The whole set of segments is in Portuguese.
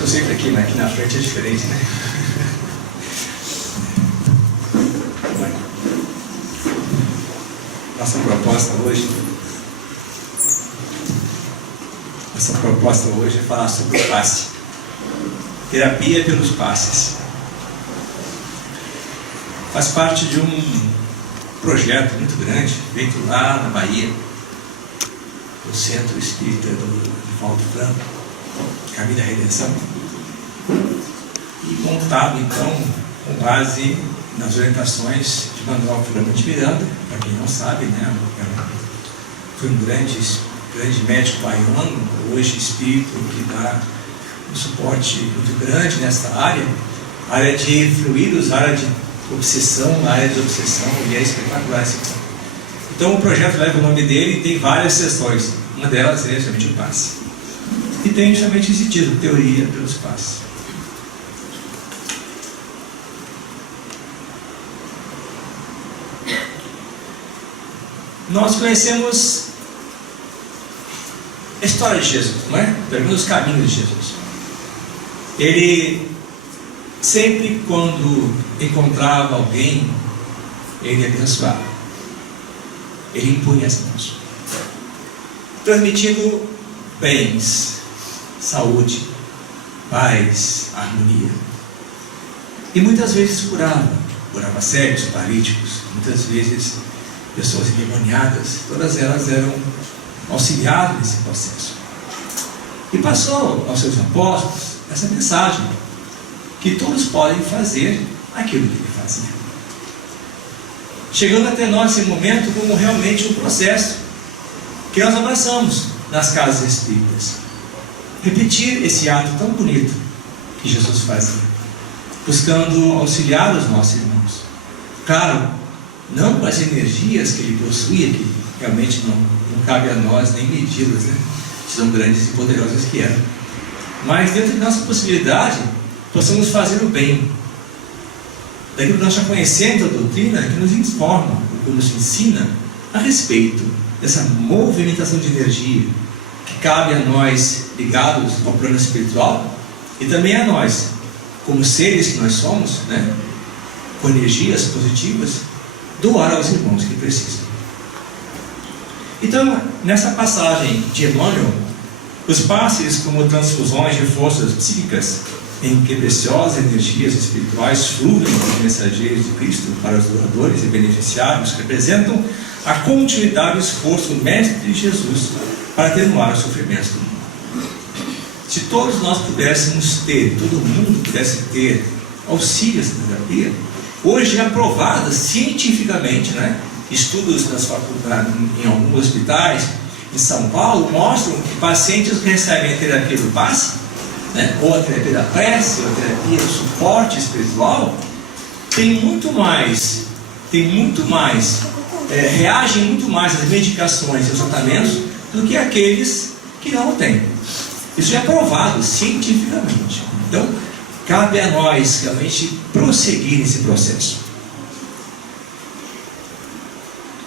estou sempre aqui, mas aqui na frente é diferente, né? Nossa proposta hoje é falar sobre o passe. Terapia pelos passes. Faz parte de um projeto muito grande, feito lá na Bahia, no Centro Espírita de Valdo Franco, Caminho da Redenção, e montado então com base nas orientações de Manuel Filomeno de Miranda. Para quem não sabe, né, foi um grande médico baiano, hoje espírito, que dá um suporte muito grande nessa área de fluidos, área de obsessão, e é espetacular esse ponto. Então o projeto leva o nome dele e tem várias sessões. Uma delas é justamente o passe. E tem justamente esse título, Teoria pelos Passes. Nós conhecemos a história de Jesus, não é? Pelo menos os caminhos de Jesus. Ele sempre, quando encontrava alguém, ele abençoava. Ele impunha as mãos, transmitindo bens, saúde, paz, harmonia. E muitas vezes curava cegos, paralíticos, muitas vezes pessoas endemoniadas. Todas elas eram auxiliadas nesse processo. E passou aos seus apóstolos essa mensagem, que todos podem fazer aquilo que ele fazia. Chegando até nós esse momento como realmente um processo que nós abraçamos nas casas espíritas. Repetir esse ato tão bonito que Jesus fazia, buscando auxiliar os nossos irmãos. Claro, não com as energias que ele possuía, que realmente não cabe a nós nem medi-las, né? São grandes e poderosas que eram. Mas dentro de nossa possibilidade, possamos fazer o bem. Daquilo que nós já conhecemos a doutrina, que nos informa, que nos ensina a respeito dessa movimentação de energia que cabe a nós ligados ao plano espiritual e também a nós, como seres que nós somos, né, com energias positivas, doar aos irmãos que precisam. Então, nessa passagem de Emmanuel, os passes como transfusões de forças psíquicas em que preciosas energias espirituais fluem dos mensageiros de Cristo para os doadores e beneficiários, representam a continuidade do esforço do Mestre de Jesus para atenuar os sofrimentos do mundo. Se todos nós pudéssemos ter, todo mundo pudesse ter auxílio dessa terapia, hoje é aprovada cientificamente, né? Estudos nas faculdades, em alguns hospitais em São Paulo, mostram que pacientes que recebem a terapia do passe, né, ou a terapia da prece, ou a terapia do suporte espiritual, reagem muito mais às medicações e aos tratamentos do que aqueles que não têm. Isso é provado cientificamente. Então, cabe a nós realmente prosseguir nesse processo.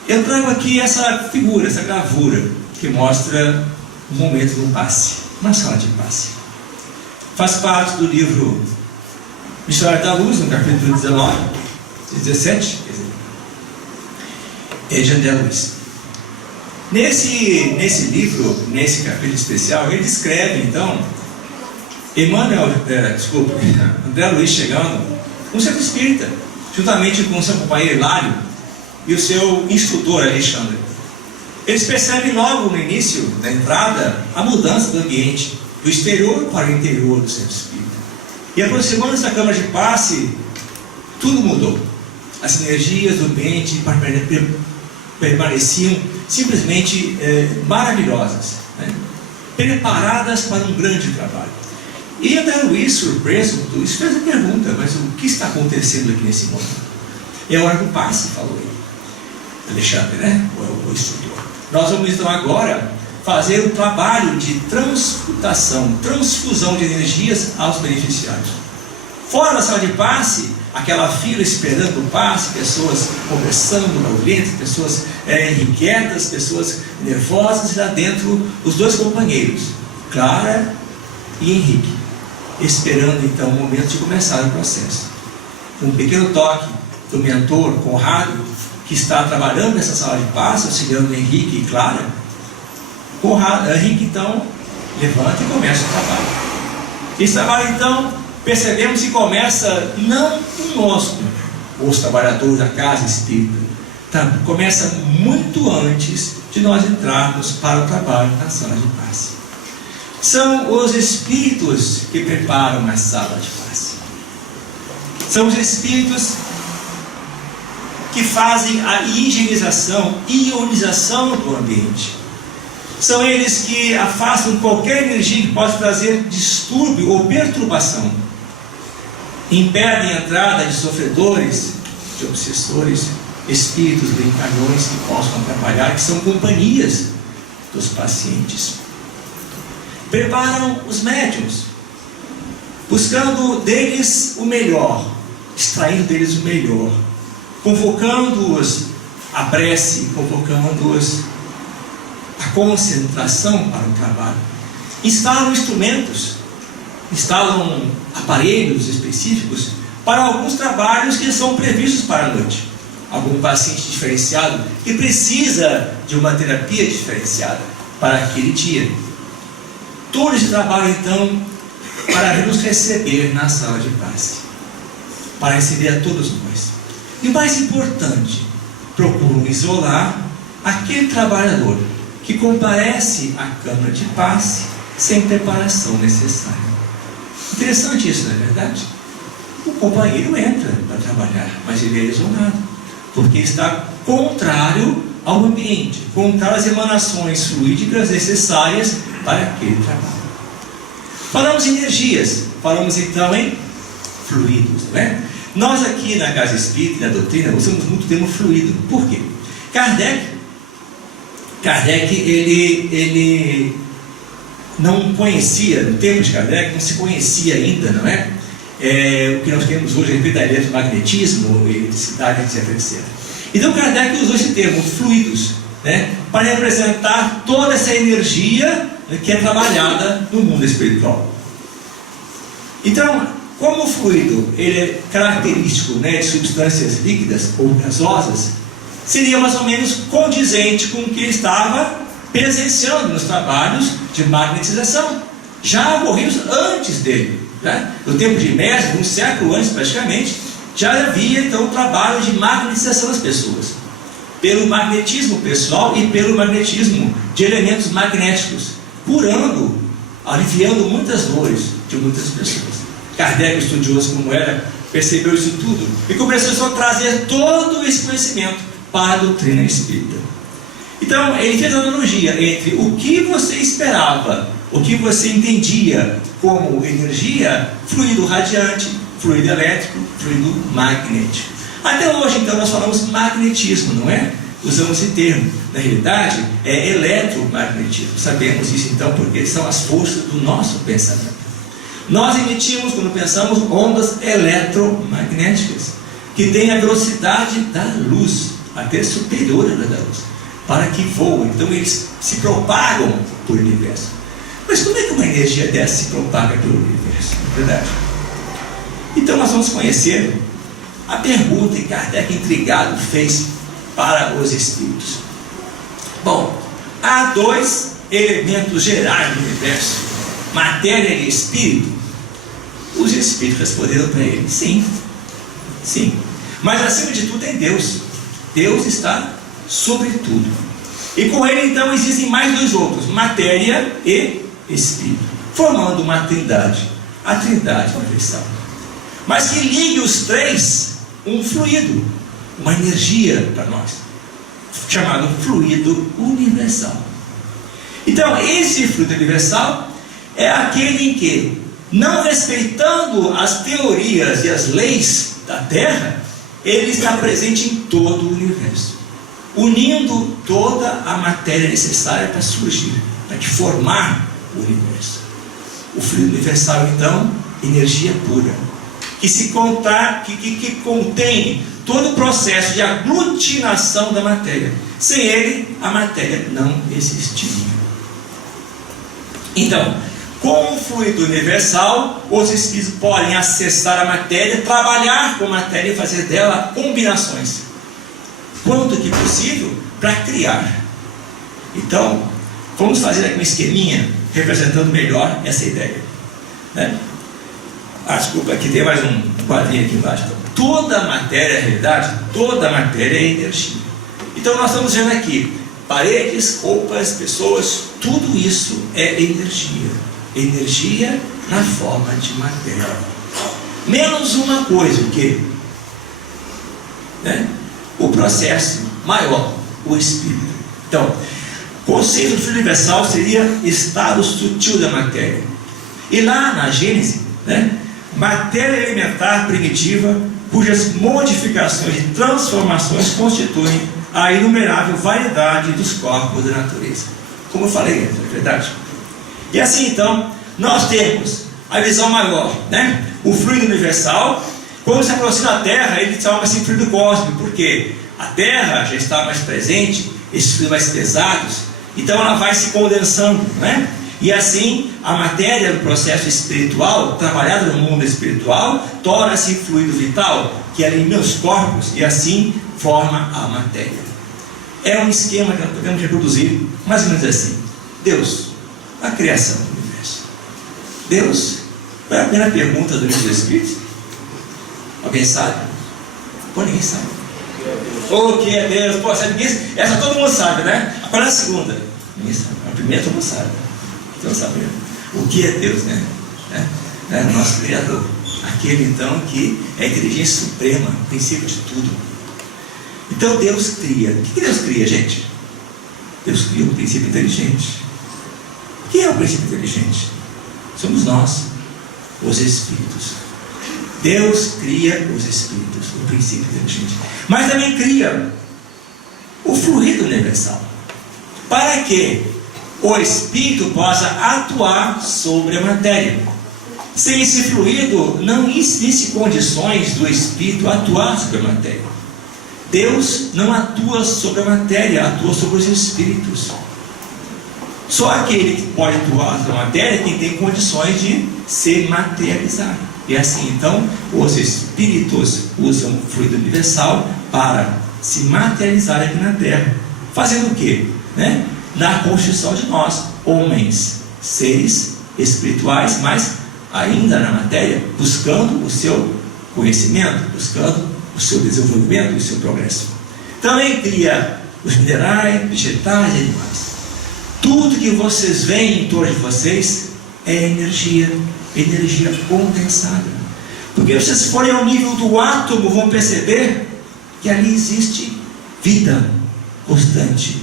Eu trago aqui essa figura, essa gravura, que mostra o momento do passe, uma sala de passe. Faz parte do livro Missionário da Luz, no capítulo 17, é de André Luiz. Nesse livro, nesse capítulo especial, ele descreve, então, André Luiz chegando no centro espírita, juntamente com o seu companheiro Hilário e o seu instrutor Alexandre. Eles percebem logo no início da entrada a mudança do ambiente, do exterior para o interior do centro espírita. E aproximando-se da câmara de passe, tudo mudou. As energias do ambiente permaneciam simplesmente maravilhosas, né? Preparadas para um grande trabalho. E André Luiz, surpreso com tudo isso, fez a pergunta: mas o que está acontecendo aqui nesse momento? É a hora do passe, falou ele. Alexandre, né? O instrutor. Nós vamos então agora fazer o trabalho de transfusão de energias aos beneficiários. Fora da sala de passe, aquela fila esperando o passe, pessoas conversando, barulhentas, pessoas inquietas, pessoas nervosas, e lá dentro os dois companheiros, Clara e Henrique. esperando então o momento de começar o processo. Um pequeno toque do mentor Conrado, que está trabalhando nessa sala de passe, auxiliando Henrique e Clara. Henrique então levanta e começa o trabalho. Esse trabalho então, percebemos que começa não conosco, os trabalhadores da casa espírita, começa muito antes de nós entrarmos para o trabalho na sala de passe. São os espíritos que preparam a sala de passe. São os espíritos que fazem a higienização, ionização do ambiente. São eles que afastam qualquer energia que possa trazer distúrbio ou perturbação. Impedem a entrada de sofredores, de obsessores, espíritos brincalhões que possam atrapalhar, que são companhias dos pacientes. Preparam os médiuns, buscando deles o melhor, extraindo deles o melhor, convocando-os à prece, convocando-os à concentração para o trabalho. Instalam instrumentos, instalam aparelhos específicos para alguns trabalhos que são previstos para a noite. Algum paciente diferenciado que precisa de uma terapia diferenciada para aquele dia. Todo esse trabalho, então, para nos receber na sala de passe, para receber a todos nós. E o mais importante, procuram isolar aquele trabalhador que comparece à câmara de passe sem preparação necessária. Interessante isso, não é verdade? O companheiro entra para trabalhar, mas ele é isolado, porque está contrário ao ambiente, contrário às emanações fluídicas necessárias para aquele trabalho. Falamos em energias, falamos então em fluidos, não é? Nós aqui na Casa Espírita, na doutrina, usamos muito o termo fluido. Por quê? Kardec, ele não conhecia, no tempo de Kardec, não se conhecia ainda, não é? O que nós temos hoje a respeito da eletromagnetismo, eletricidade, etc, etc. Então Kardec usou esse termo, fluidos, né, para representar toda essa energia que é trabalhada no mundo espiritual. Então, como o fluido ele é característico, né, de substâncias líquidas ou gasosas, seria mais ou menos condizente com o que ele estava presenciando nos trabalhos de magnetização, já ocorridos antes dele, né? No tempo de Mestre, um século antes praticamente, já havia então o trabalho de magnetização das pessoas, pelo magnetismo pessoal e pelo magnetismo de elementos magnéticos, curando, aliviando muitas dores de muitas pessoas. Kardec, estudioso como era, percebeu isso tudo e começou a trazer todo esse conhecimento para a doutrina espírita. Então, ele fez a analogia entre o que você esperava, o que você entendia como energia, fluido radiante, fluido elétrico, fluido magnético. Até hoje, então, nós falamos magnetismo, não é? Usamos esse termo. Na realidade, é eletromagnetismo. Sabemos isso, então, porque são as forças do nosso pensamento. Nós emitimos, quando pensamos, ondas eletromagnéticas, que têm a velocidade da luz, até superior à da luz, para que voem. Então, eles se propagam por universo. Mas como é que uma energia dessa se propaga pelo universo? Não é verdade? Então nós vamos conhecer a pergunta que Kardec, intrigado, fez para os espíritos. Bom, há dois elementos gerais do universo, matéria e espírito. Os espíritos responderam para ele: sim, sim. Mas acima de tudo é Deus. Deus está sobre tudo. E com ele então existem mais dois outros, matéria e espírito, formando uma trindade, a trindade universal. Mas que ligue os três, um fluido, uma energia para nós, chamado fluido universal. Então esse fluido universal é aquele em que, não respeitando as teorias e as leis da Terra, ele está presente em todo o universo, unindo toda a matéria necessária para surgir, para formar o universo. O fluido universal, então, energia pura, que contém todo o processo de aglutinação da matéria. Sem ele, a matéria não existiria. Então, Com o fluido universal, os espíritos podem acessar a matéria, trabalhar com a matéria e fazer dela combinações, quanto que possível, para criar. Então, vamos fazer aqui um esqueminha, representando melhor essa ideia, né? Desculpa, aqui tem mais um quadrinho aqui embaixo. Então, toda a matéria, na realidade, toda a matéria é energia. Então nós estamos vendo aqui, paredes, roupas, pessoas, tudo isso é energia. Energia na forma de matéria. Menos uma coisa, o quê? Né? O processo maior, o espírito. Então, o conceito do fluido universal seria estado sutil da matéria. E lá na Gênesis, né? Matéria elementar primitiva, cujas modificações e transformações constituem a inumerável variedade dos corpos da natureza. Como eu falei, é verdade. E assim então, nós temos a visão maior, né? O fluido universal. Quando se aproxima da Terra, ele chama-se fluido cósmico, porque a Terra já está mais presente, esses fluidos mais pesados, então ela vai se condensando, né? E assim, a matéria do processo espiritual, trabalhada no mundo espiritual, torna-se fluido vital, que elimina os corpos e assim forma a matéria. É um esquema que nós podemos reproduzir, mais ou menos assim. Deus, a criação do universo. Deus, qual é a primeira pergunta do livro dos Espíritos? Alguém sabe? Pô, ninguém sabe. O que é Deus? Pô, sabe disso? Essa todo mundo sabe, né? Qual é a segunda? Ninguém sabe. A primeira todo mundo sabe. Então sabemos o que é Deus, né? É o nosso Criador, aquele então que é a inteligência suprema, o princípio de tudo. Então Deus cria. O que Deus cria, gente? Deus cria um princípio inteligente. O que é o princípio inteligente? Somos nós, os espíritos. Deus cria os espíritos, o princípio inteligente, mas também cria o fluido universal, para que o espírito possa atuar sobre a matéria. Sem esse fluido, não existem condições do espírito atuar sobre a matéria. Deus não atua sobre a matéria, atua sobre os espíritos. Só aquele que pode atuar sobre a matéria é quem tem condições de se materializar. E assim então, os espíritos usam o fluido universal para se materializar aqui na Terra. Fazendo o quê? Né? Na construção de nós, homens, seres espirituais, mas ainda na matéria, buscando o seu conhecimento, buscando o seu desenvolvimento, o seu progresso. Também cria os minerais, vegetais e animais. Tudo que vocês veem em torno de vocês é energia condensada. Porque se vocês forem ao nível do átomo, vão perceber que ali existe vida constante.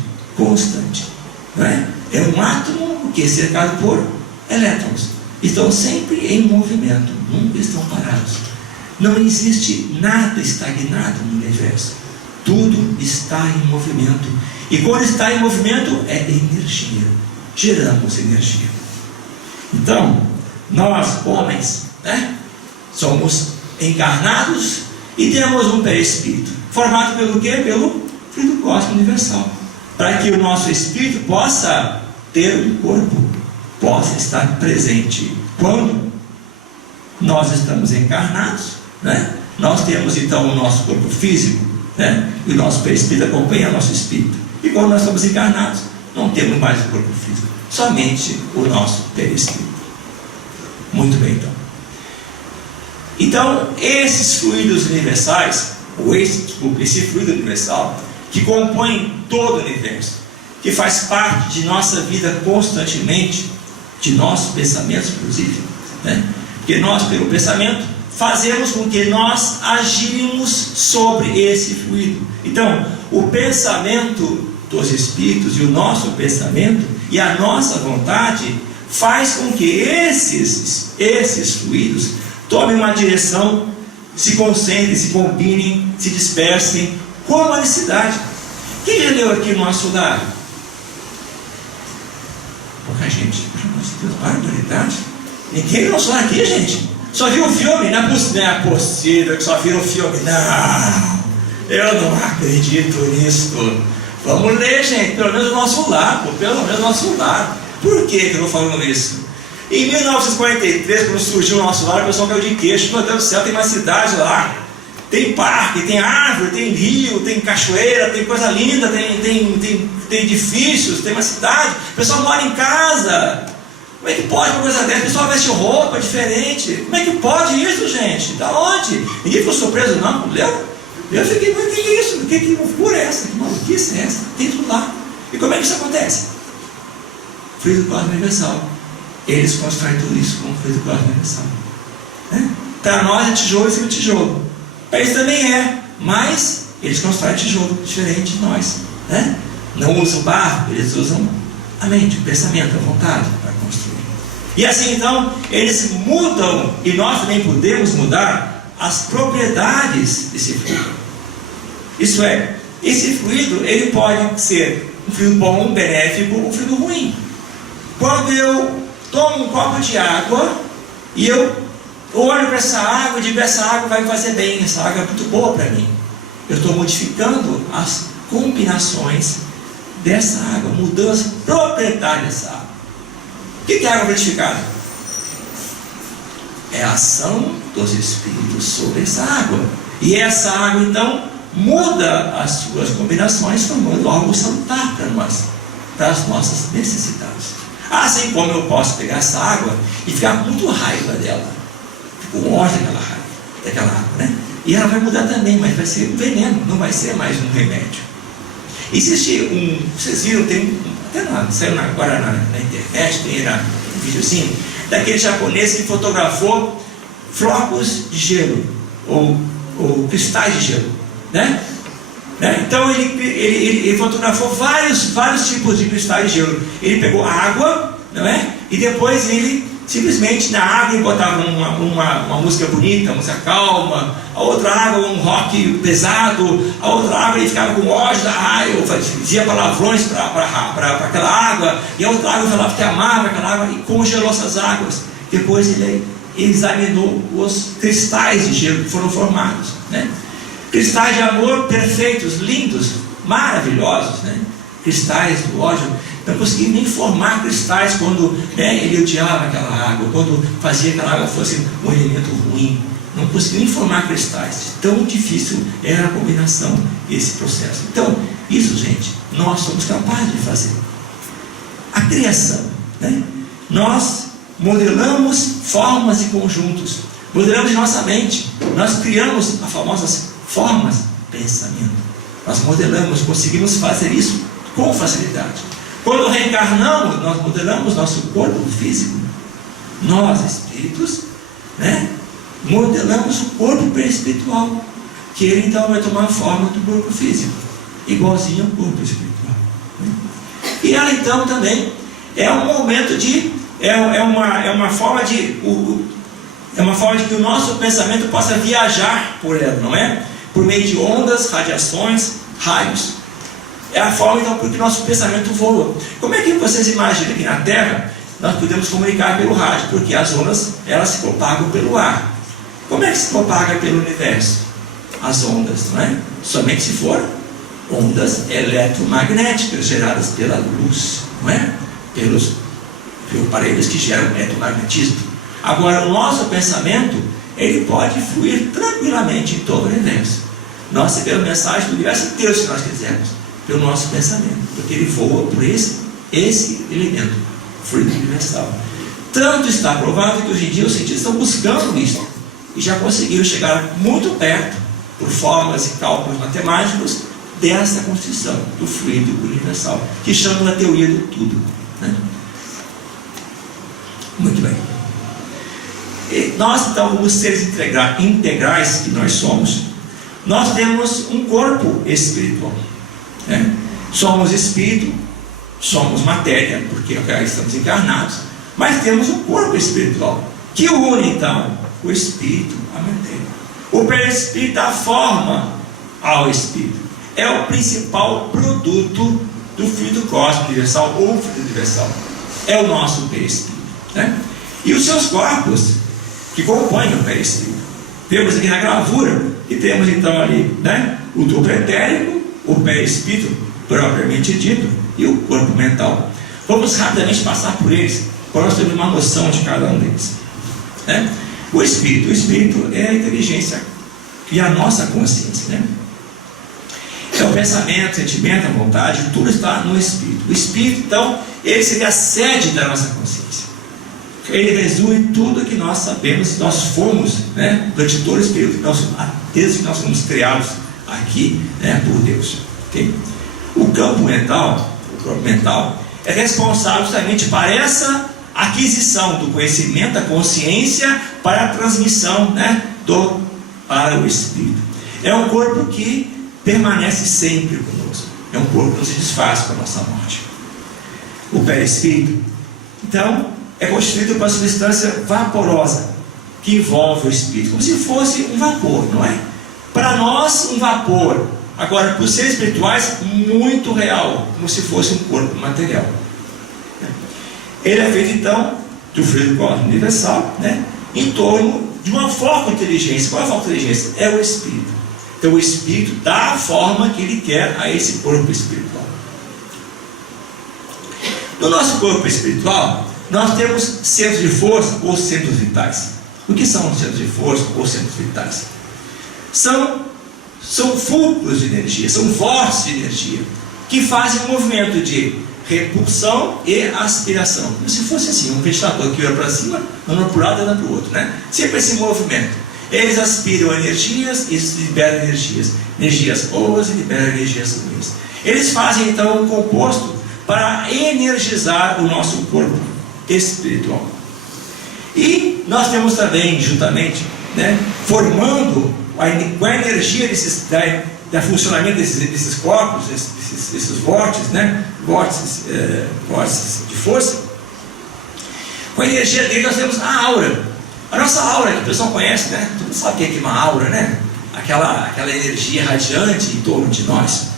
Não é? É um átomo que é cercado por elétrons. Estão sempre em movimento, nunca estão parados. Não existe nada estagnado no universo. Tudo está em movimento. E quando está em movimento, é energia. Geramos energia. Então, nós, homens, né, somos encarnados e temos um perispírito, formado pelo quê? Pelo fluido cósmico universal. Para que o nosso espírito possa ter um corpo, possa estar presente. Quando nós estamos encarnados, né, nós temos então o nosso corpo físico, né, e o nosso perispírito acompanha o nosso espírito. E quando nós estamos encarnados, não temos mais o corpo físico, somente o nosso perispírito. Muito bem, então. Então, esses fluidos universais, esse fluido universal, que compõe todo o universo, que faz parte de nossa vida constantemente, de nossos pensamentos, inclusive, né? Porque nós, pelo pensamento, fazemos com que nós agimos sobre esse fluido. Então, o pensamento dos espíritos e o nosso pensamento e a nossa vontade faz com que esses fluidos tomem uma direção, se concentrem, se combinem, se dispersem com a necessidade. Quem já leu aqui no nosso lar? Pouca gente. Deus, barbaridade. Ninguém leu só aqui, gente. Só viu o filme? Não é possível que só viram o filme. Não, eu não acredito nisso. Vamos ler, gente, pelo menos o nosso lar, pelo menos o nosso lar. Por que eu estou falando isso? Em 1943, quando surgiu o nosso lar, o pessoal caiu de queixo. Meu Deus do céu, tem uma cidade lá, tem parque, tem árvore, tem rio, tem cachoeira, tem coisa linda, tem edifícios, tem uma cidade. O pessoal mora em casa. Como é que pode uma coisa dessa? O pessoal veste roupa diferente. Como é que pode isso, gente? Da onde? Ninguém ficou surpreso, não? Eu fiquei, mas o que é isso? Que loucura é essa? Que maluquice é essa? Tem tudo lá. E como é que isso acontece? Fluido cósmico universal. Eles constroem tudo isso com o fluido cósmico universal. Para nós é tijolo e fio tijolo. Para eles também é, mas eles constroem tijolo diferente de nós. Não usam barro, eles usam a mente, o pensamento, a vontade para construir. E assim então, eles mudam, e nós também podemos mudar as propriedades desse fluido. Isso é, esse fluido, ele pode ser um fluido bom, benéfico, um fluido ruim. Quando eu tomo um copo de água e eu olho para essa água e digo, essa água vai me fazer bem, essa água é muito boa para mim. Eu estou modificando as combinações dessa água, mudando as propriedades dessa água. O que é água frutificada? É a ação dos Espíritos sobre essa água. E essa água então muda as suas combinações, formando algo salutar para nós, para as nossas necessidades. Assim como eu posso pegar essa água e ficar com muito raiva dela, fico com ódio daquela água, E ela vai mudar também, mas vai ser um veneno, não vai ser mais um remédio. Existe vocês viram, saiu agora na internet, tem um videozinho, daquele japonês que fotografou flocos de gelo, ou cristais de gelo, Então ele fotografou vários tipos de cristais de gelo. Ele pegou água, e depois ele simplesmente na água ele botava uma música bonita, uma música calma. A outra água um rock pesado. A outra água ele ficava com ódio da água, dizia palavrões para aquela água. E a outra água falava que amava aquela água e congelou essas águas. Depois ele examinou os cristais de gelo que foram formados, Cristais de amor perfeitos, lindos, maravilhosos, Cristais do ódio. Não conseguia nem formar cristais quando ele odiava aquela água, quando fazia que aquela água fosse um elemento ruim. Não conseguia nem formar cristais. Tão difícil era a combinação, esse processo. Então, isso, gente, nós somos capazes de fazer. A criação, Nós modelamos formas e conjuntos, modelamos em nossa mente, nós criamos as famosas formas de pensamento. Nós modelamos, conseguimos fazer isso com facilidade. Quando reencarnamos, nós modelamos nosso corpo físico. Nós, espíritos, modelamos o corpo espiritual, que ele então vai tomar a forma do corpo físico, igualzinho ao corpo espiritual. E ela então também é um momento de, é uma forma de que o nosso pensamento possa viajar por ela, não é? Por meio de ondas, radiações, raios. É a forma então por que nosso pensamento voa. Como é que vocês imaginam que na Terra nós podemos comunicar pelo rádio? Porque as ondas, elas se propagam pelo ar. Como é que se propaga pelo universo? As ondas, Somente se for ondas eletromagnéticas geradas pela luz, pelos aparelhos que geram eletromagnetismo. Agora, o nosso pensamento, ele pode fluir tranquilamente em todo o universo. Nós recebemos mensagem do universo inteiro, se nós quisermos, pelo nosso pensamento, porque ele voa por esse elemento, fluido universal. Tanto está provado que hoje em dia os cientistas estão buscando isso, e já conseguiram chegar muito perto, por formas e cálculos matemáticos, dessa constituição do fluido universal, que chamam da teoria do tudo. Muito bem. E nós então, como seres integrais que nós somos, nós temos um corpo espiritual. Somos espírito, somos matéria, porque estamos encarnados, mas temos um corpo espiritual, que une então o espírito à matéria. O perispírito dá forma ao espírito. É o principal produto do fluido cósmico universal, ou fluido universal. É o nosso perispírito. E os seus corpos que compõem o perispírito. Temos aqui na gravura, e temos então ali o duplo etérico, o perispírito propriamente dito, e o corpo mental. Vamos rapidamente passar por eles. para nós termos uma noção de cada um deles. Né? O Espírito é a inteligência e a nossa consciência. Né? Então, o pensamento, o sentimento, a vontade, tudo está no Espírito. O Espírito, então, ele seria a sede da nossa consciência. Ele resume tudo que nós sabemos, nós fomos, né, durante todo esse período, desde que nós fomos criados aqui, né, por Deus. Okay? O campo mental, o corpo mental, é responsável justamente para essa aquisição do conhecimento, da consciência, para a transmissão, né, para o Espírito. É um corpo que permanece sempre conosco. É um corpo que não se desfaz com a nossa morte. O perispírito, então, é constituído por uma substância vaporosa que envolve o espírito, como se fosse um vapor, não é? Para nós, um vapor. Agora, para os seres espirituais, muito real, como se fosse um corpo material. Ele é feito, então, do fluido cósmico universal, né? Em torno de uma foco de inteligência. Qual é a foco de inteligência? É o espírito. Então, o espírito dá a forma que ele quer a esse corpo espiritual. No nosso corpo espiritual, nós temos centros de força ou centros vitais. O que são os centros de força ou centros vitais? São fulcros de energia, são vórtices de energia, que fazem um movimento de repulsão e aspiração. Como se fosse assim, um ventilador que vai para cima, anda para um lado e anda para o outro, né? Sempre esse movimento. Eles aspiram energias e liberam energias. Energias boas e liberam energias ruins. Eles fazem então um composto para energizar o nosso corpo espiritual. E nós temos também, juntamente, né, formando com a energia da funcionamento desses corpos, desses vórtices, né, vórtices de força, com a energia dele nós temos a aura. A nossa aura, que o pessoal conhece, né? Todo mundo sabe o que é uma aura, né? Aquela energia radiante em torno de nós.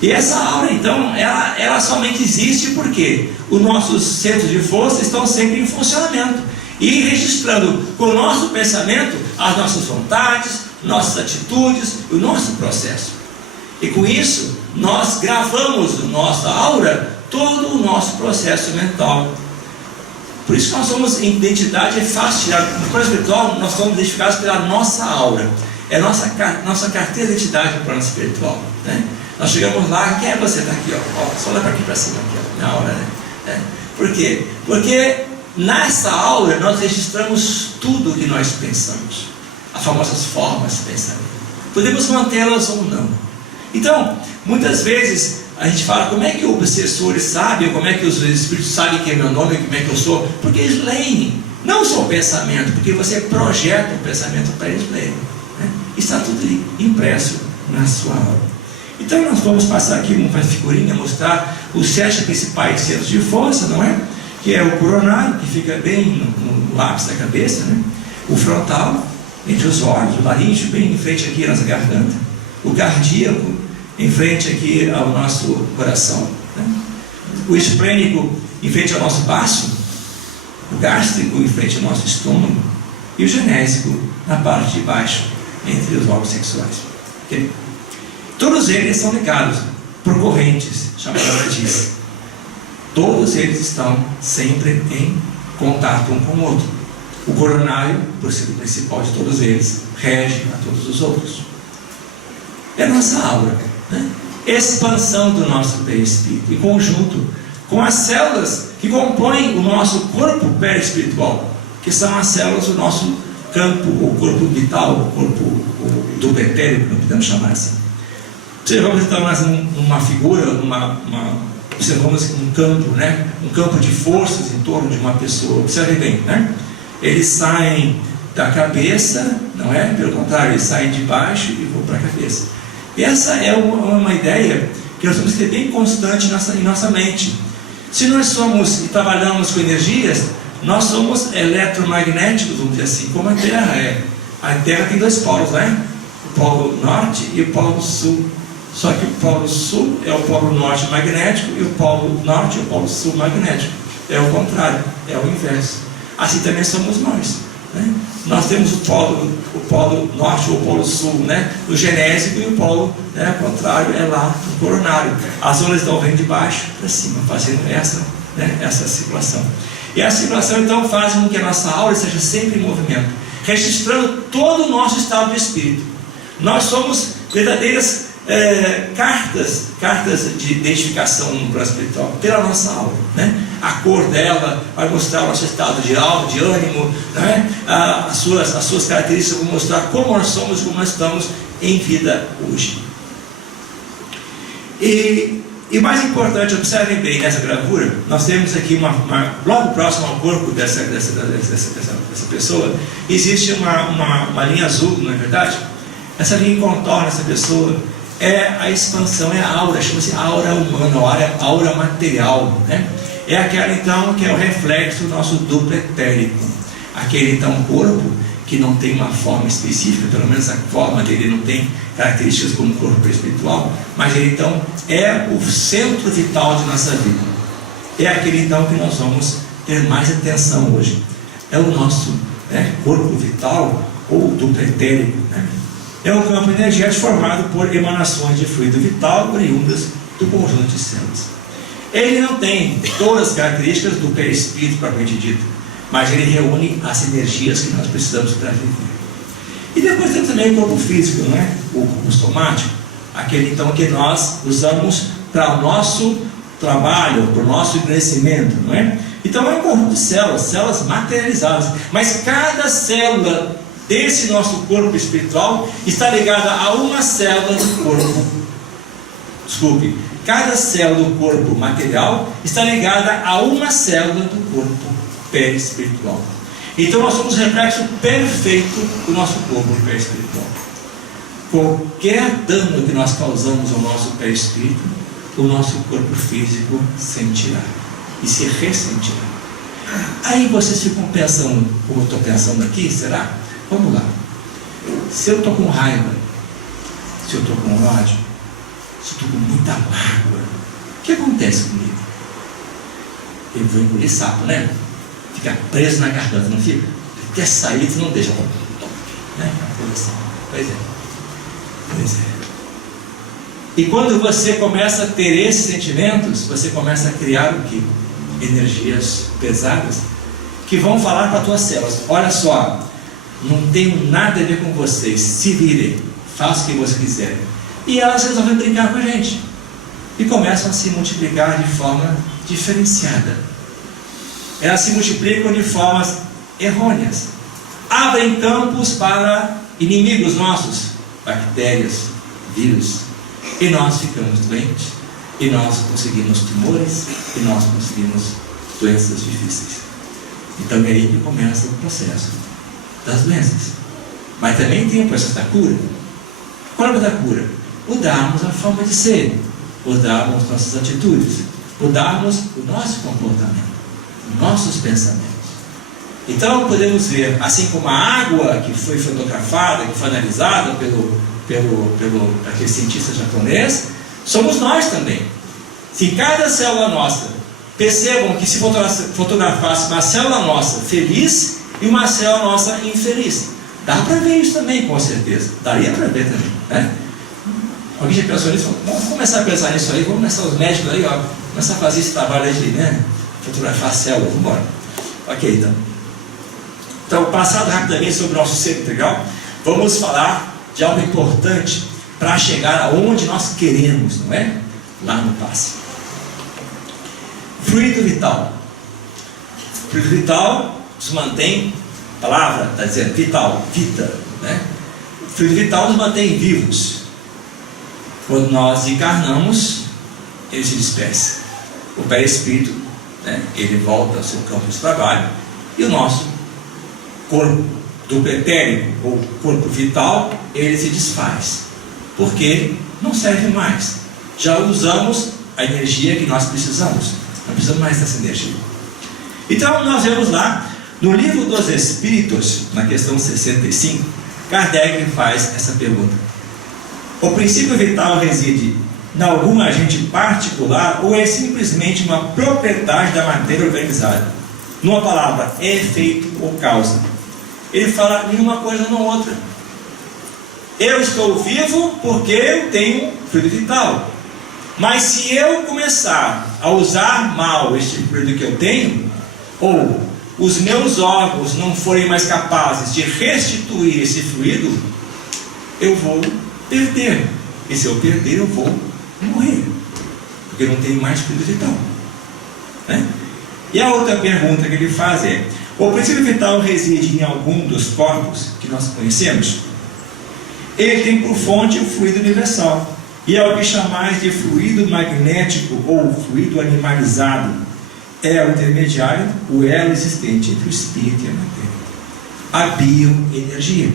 E essa aura, então, ela somente existe porque os nossos centros de força estão sempre em funcionamento e registrando com o nosso pensamento as nossas vontades, nossas atitudes, o nosso processo. E com isso, nós gravamos na nossa aura todo o nosso processo mental. Por isso que nós somos em identidade, é fácil tirar. No plano espiritual, nós somos identificados pela nossa aura. É a nossa carteira de identidade no plano espiritual, né? Nós chegamos lá, quem é você? Está aqui, ó, só olha para aqui para cima, aqui, ó, na aura, né? Por quê? Porque nessa aura nós registramos tudo o que nós pensamos, as famosas formas de pensamento. Podemos mantê-las ou não. Então, muitas vezes a gente fala, como é que o obsessor sabe, ou como é que os espíritos sabem que é meu nome, como é que eu sou? Porque eles leem, não o seu pensamento, porque você projeta o pensamento para eles lerem, né? Está tudo impresso na sua aura. Então nós vamos passar aqui uma figurinha, mostrar os 7 principais centros de força, não é? Que é o coronário, que fica bem no ápice da cabeça, né? O frontal, entre os olhos, o laríngeo, bem em frente aqui à nossa garganta. O cardíaco, em frente aqui ao nosso coração, né? O esplênico, em frente ao nosso baço. O gástrico, em frente ao nosso estômago. E o genésico, na parte de baixo, entre os órgãos sexuais. Okay? Todos eles são ligados por correntes, chamadas disso. Todos eles estão sempre em contato um com o outro. O coronário, por ser o principal de todos eles, rege a todos os outros. É a nossa aura, né? Expansão do nosso perispírito, em conjunto com as células que compõem o nosso corpo perispiritual, que são as células do nosso campo, o corpo vital, o corpo do pretérito, que não podemos chamar assim. Observamos então uma figura, observamos um campo, né? Um campo de forças em torno de uma pessoa. Observe bem, né? Eles saem da cabeça, não é? Pelo contrário, eles saem de baixo e vão para a cabeça. E essa é uma ideia que nós temos que ter bem constante em nossa mente. Se nós somos e trabalhamos com energias, nós somos eletromagnéticos, vamos dizer assim, como a Terra é. A Terra tem 2 polos, né? O polo norte e o polo sul. Só que o polo sul é o polo norte magnético e o polo norte é o polo sul magnético. É o contrário, é o inverso. Assim também somos nós, né? Nós temos o polo norte ou o polo sul, né? O genésico, e o polo, né, contrário é lá no coronário. As ondas estão vindo de baixo para cima, fazendo essa circulação. E a circulação então faz com que a nossa aura seja sempre em movimento, registrando todo o nosso estado de espírito. Nós somos verdadeiras cartas de identificação no plano espiritual pela nossa aura, né? A cor dela vai mostrar o nosso estado de alma, de ânimo, né? As suas características vão mostrar como nós somos, como nós estamos em vida hoje. E mais importante, observem bem nessa gravura, nós temos aqui logo próximo ao corpo dessa pessoa, existe uma linha azul, não é verdade? Essa linha contorna essa pessoa, é a expansão, é a aura, chama-se aura humana, aura material, né? É aquela então que é o reflexo do nosso duplo etérico, aquele então corpo que não tem uma forma específica, pelo menos a forma dele não tem características como o corpo espiritual, mas ele então é o centro vital de nossa vida. É aquele então que nós vamos ter mais atenção hoje. É o nosso corpo vital ou duplo etérico, né? É um campo energético formado por emanações de fluido vital oriundas do conjunto de células. Ele não tem todas as características do perispírito propriamente dito, mas ele reúne as energias que nós precisamos para viver. E depois tem também o corpo físico, não é? O corpo somático, aquele então que nós usamos para o nosso trabalho, para o nosso crescimento, não é? Então é um conjunto de células materializadas, mas cada célula desse nosso corpo espiritual está ligada a uma célula do corpo. Desculpe, cada célula do corpo material está ligada a uma célula do corpo perispiritual. Então nós somos o reflexo perfeito do nosso corpo perispiritual. Qualquer dano que nós causamos ao nosso perispírito, o nosso corpo físico sentirá e se ressentirá. Aí vocês ficam pensando, como eu estou pensando aqui, será? Vamos lá. Se eu estou com raiva, se eu estou com ódio, se eu estou com muita mágoa, o que acontece comigo? Eu vou engolir sapo, né? Fica preso na garganta, não fica? Quer sair, você não deixa. Né? Pois é. E quando você começa a ter esses sentimentos, você começa a criar o quê? Energias pesadas que vão falar para as tuas células: olha só, não tenho nada a ver com vocês, se virem, faça o que você quiser. E elas resolvem brincar com a gente e começam a se multiplicar de forma diferenciada. Elas se multiplicam de formas errôneas, abrem campos para inimigos nossos, bactérias, vírus, e nós ficamos doentes, e nós conseguimos tumores, e nós conseguimos doenças difíceis. Então é aí que começa o processo das doenças. Mas também tem o processo da cura. Qual é a da cura? Mudarmos a forma de ser, mudarmos nossas atitudes, mudarmos o nosso comportamento, nossos pensamentos. Então podemos ver, assim como a água que foi fotografada, que foi analisada pelo aquele cientista japonês, somos nós também. Se cada célula nossa, percebam que se fotografasse uma célula nossa feliz e uma célula nossa infeliz, dá para ver isso também, com certeza. Daria para ver também, né? Alguém já pensou nisso? Vamos começar a pensar nisso aí, vamos começar os médicos aí, ó, começar a fazer esse trabalho aí de, né, fotografar a célula, vamos embora. Ok, então passado rapidamente sobre o nosso ser integral, vamos falar de algo importante para chegar aonde nós queremos, não é? Lá no passe. Fluido vital. Fluido vital se mantém, a palavra está dizendo vital, vita, né? Fluido vital nos mantém vivos. Quando nós encarnamos, ele se dispersa. O perispírito, né, ele volta ao seu campo de trabalho, e o nosso corpo duplo etérico, ou corpo vital, ele se desfaz, porque não serve mais. Já usamos a energia que nós precisamos, não precisamos mais dessa energia. Então nós vemos lá, no Livro dos Espíritos, na questão 65, Kardec faz essa pergunta: o princípio vital reside em algum agente particular ou é simplesmente uma propriedade da matéria organizada? Numa palavra, é efeito ou causa? Ele fala nenhuma coisa nem outra. Eu estou vivo porque eu tenho fluido vital. Mas se eu começar a usar mal este fluido que eu tenho, ou os meus órgãos não forem mais capazes de restituir esse fluido, eu vou perder. E se eu perder, eu vou morrer, porque eu não tenho mais fluido vital, né? E a outra pergunta que ele faz é: o princípio vital reside em algum dos corpos que nós conhecemos? Ele tem por fonte o fluido universal, e é o que chamais de fluido magnético ou fluido animalizado. É o intermediário, o elo existente entre o espírito e a matéria. A bioenergia,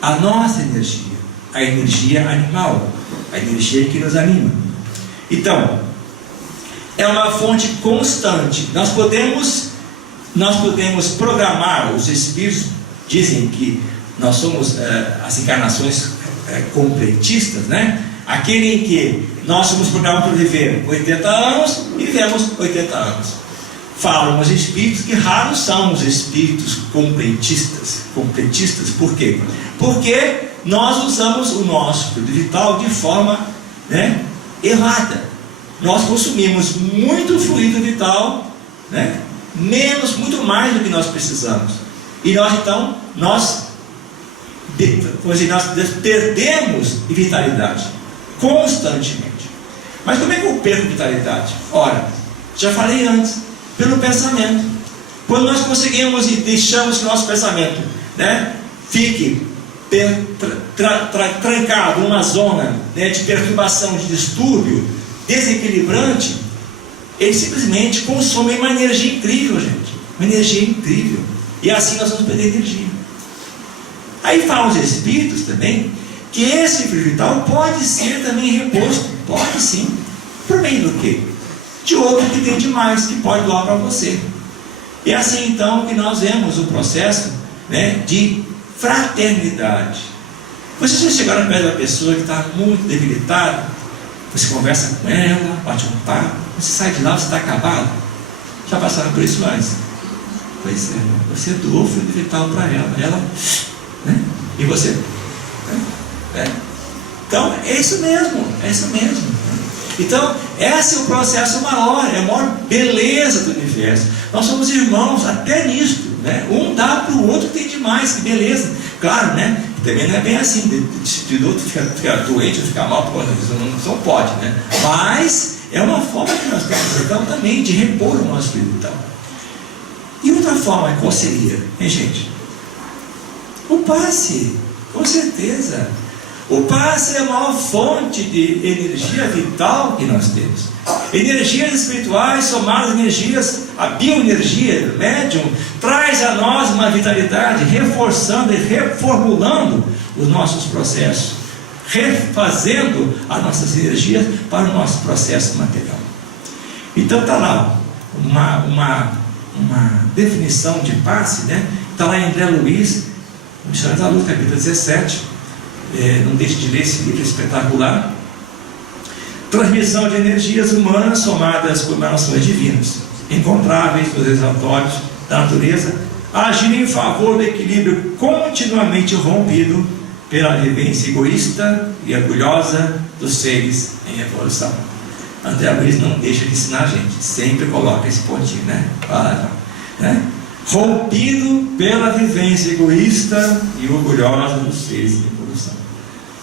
a nossa energia, a energia animal, a energia que nos anima. Então, é uma fonte constante. Nós podemos programar os espíritos. Dizem que nós somos as encarnações completistas, né? Aquele em que nós somos programados para viver 80 anos e vivemos 80 anos. Falam os espíritos que raros são os espíritos completistas. Por quê? Porque nós usamos o nosso fluido vital de forma, né, errada. Nós consumimos muito fluido vital, né, muito mais do que nós precisamos. E nós perdemos vitalidade constantemente. Mas como é que eu perco vitalidade? Ora, já falei antes, pelo pensamento. Quando nós conseguimos e deixamos que o nosso pensamento, né, fique trancado numa zona, né, de perturbação, de distúrbio, desequilibrante, ele simplesmente consome uma energia incrível, gente. Uma energia incrível. E assim nós vamos perder energia. Aí falam os espíritos também que esse fluido vital pode ser também reposto. Pode sim. Por meio do quê? De outro que tem demais, que pode doar para você. E é assim então que nós vemos o processo, né, de fraternidade. Vocês já chegaram perto da pessoa que está muito debilitada, você conversa com ela, bate um papo, você sai de lá, você está acabado. Já passaram por isso antes? Pois é, você doou o fluido vital para ela, né? E você? Então, é isso mesmo. Então, esse é o processo maior, é a maior beleza do universo. Nós somos irmãos até nisto, né? Um dá para o outro que tem demais, que beleza. Claro, né? Também não é bem assim, de outro ficar doente ou ficar mal, não pode, né? Mas é uma forma que nós temos então também de repor o nosso fluido vital. E outra forma, qual seria, hein, gente? O passe, com certeza. O passe é a maior fonte de energia vital que nós temos. Energias espirituais somadas a energias, a bioenergia do médium, traz a nós uma vitalidade, reforçando e reformulando os nossos processos, refazendo as nossas energias para o nosso processo material. Então está lá uma definição de passe, né? Está lá em André Luiz, Missionário da Luz, capítulo 17. Não deixe de ler esse livro espetacular. Transmissão de energias humanas somadas por emanações divinas, encontráveis nos relatórios da natureza, agindo em favor do equilíbrio continuamente rompido pela vivência egoísta e orgulhosa dos seres em evolução. André Luiz não deixa de ensinar a gente, sempre coloca esse pontinho, né? Né? Rompido pela vivência egoísta e orgulhosa dos seres em evolução.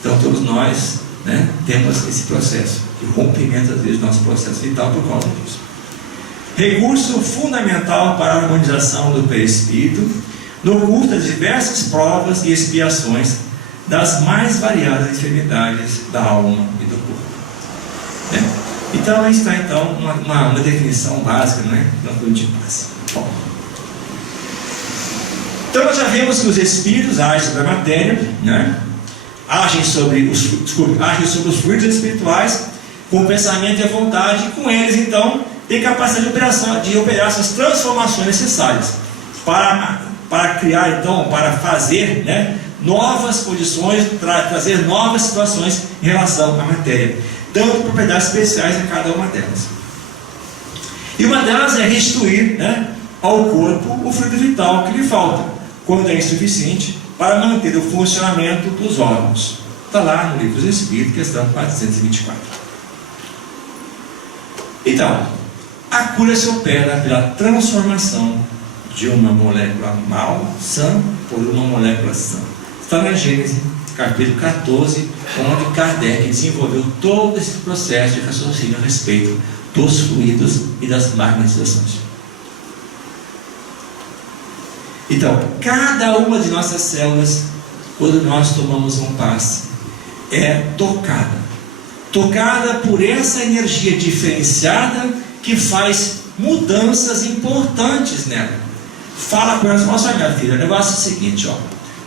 Então todos nós, né, temos esse processo de rompimento às vezes do nosso processo vital por causa disso. Recurso fundamental para a harmonização do perispírito no curso das diversas provas e expiações das mais variadas enfermidades da alma e do corpo, né? Então aí está então uma definição básica, né, do fluido de passe. Bom, então nós já vimos que os espíritos agem sobre a matéria, né? agem sobre os fluidos espirituais com o pensamento e a vontade, e com eles então tem capacidade de operar essas transformações necessárias para criar então, para fazer, né, novas condições, trazer novas situações em relação à matéria, dando propriedades especiais a cada uma delas. E uma delas é restituir, né, ao corpo o fluido vital que lhe falta, quando é insuficiente, para manter o funcionamento dos órgãos. Está lá no Livro dos Espíritos, questão 424. Então, A cura se opera pela transformação de uma molécula mal sã por uma molécula sã. Está na Gênesis, capítulo 14, onde Kardec desenvolveu todo esse processo de raciocínio a respeito dos fluidos e das magnetizações. Então, cada uma de nossas células, quando nós tomamos um passe, é tocada por essa energia diferenciada que faz mudanças importantes nela. Fala com ela, nossa minha filha, o negócio é o seguinte, ó,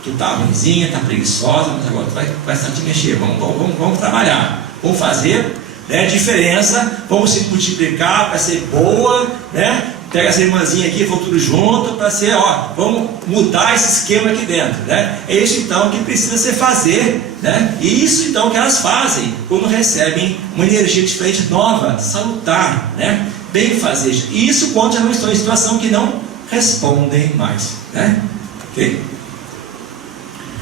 tu tá ruimzinha, tá preguiçosa, mas agora tu vai começar a te mexer, vamos trabalhar, vamos fazer, né, diferença, vamos se multiplicar para ser boa, né? Pega essa irmãzinha aqui, vamos tudo junto para ser, ó, vamos mudar esse esquema aqui dentro, né? É isso então que precisa se fazer, né? E isso então que elas fazem quando recebem uma energia diferente, nova, salutar, né? Bem fazer. E isso quando já não estão em situação que não respondem mais, né? Ok?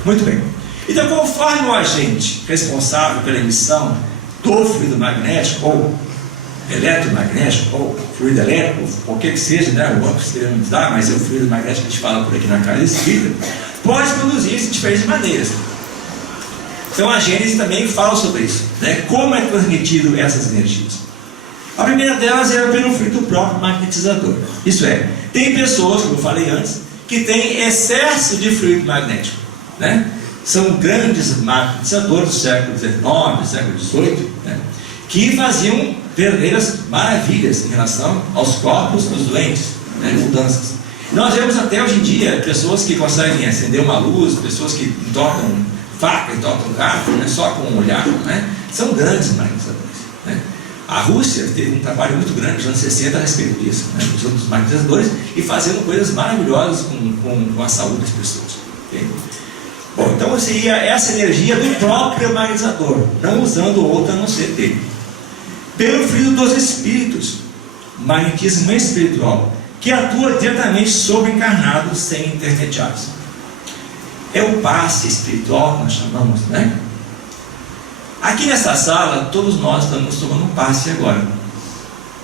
Muito bem. Então, conforme o agente responsável pela emissão do fluido magnético ou eletromagnético ou fluido elétrico, qualquer que seja, né, o que queremos dar, mas é o fluido magnético que a gente fala por aqui na casa espírita, pode produzir isso de diferentes maneiras. Então a Gênesis também fala sobre isso, né, como é transmitido essas energias. A primeira delas é pelo fluido próprio magnetizador. Isso é, tem pessoas, como eu falei antes, que têm excesso de fluido magnético, né? São grandes magnetizadores do século XIX, século XVIII, né, que faziam verdadeiras maravilhas em relação aos corpos dos doentes, né, mudanças. Nós vemos até hoje em dia pessoas que conseguem acender uma luz, pessoas que tocam faca e tocam garfo, né, só com um olhar, né, são grandes magnetizadores, né. A Rússia teve um trabalho muito grande nos anos 60 a respeito disso, né, usando os magnetizadores e fazendo coisas maravilhosas com a saúde das pessoas. Okay? Bom, então seria essa energia do próprio magnetizador, não usando outra a não ser dele. Pelo fluido dos espíritos, magnetismo espiritual, que atua diretamente sobre encarnados sem intermediários. É o passe espiritual que nós chamamos, né? Aqui nessa sala, todos nós estamos tomando um passe agora.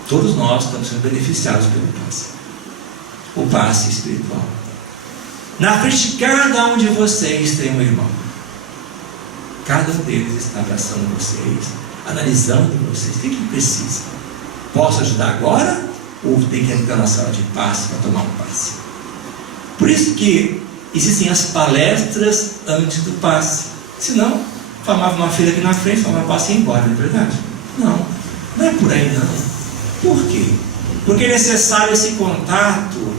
Todos nós estamos sendo beneficiados pelo passe. O passe espiritual. Na frente de cada um de vocês tem um irmão. Cada um deles está abraçando vocês, analisando vocês. O que precisa? Posso ajudar agora? Ou tem que entrar na sala de passe para tomar um passe? Por isso que existem as palestras antes do passe. Senão, formava uma fila aqui na frente, formava um passe e ia embora, não é verdade? Não é por aí não. Por quê? Porque é necessário esse contato,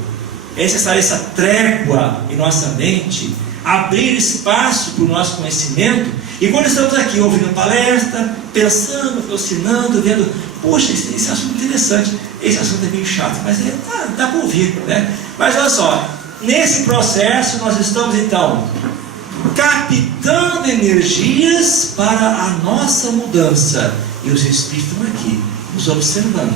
é necessária essa trégua em nossa mente, abrir espaço para o nosso conhecimento. E quando estamos aqui ouvindo palestra, pensando, raciocinando, vendo, poxa, esse assunto é interessante, esse assunto é meio chato, mas dá para ouvir, né? Mas olha só, nesse processo nós estamos então captando energias para a nossa mudança, e os espíritos estão aqui nos observando,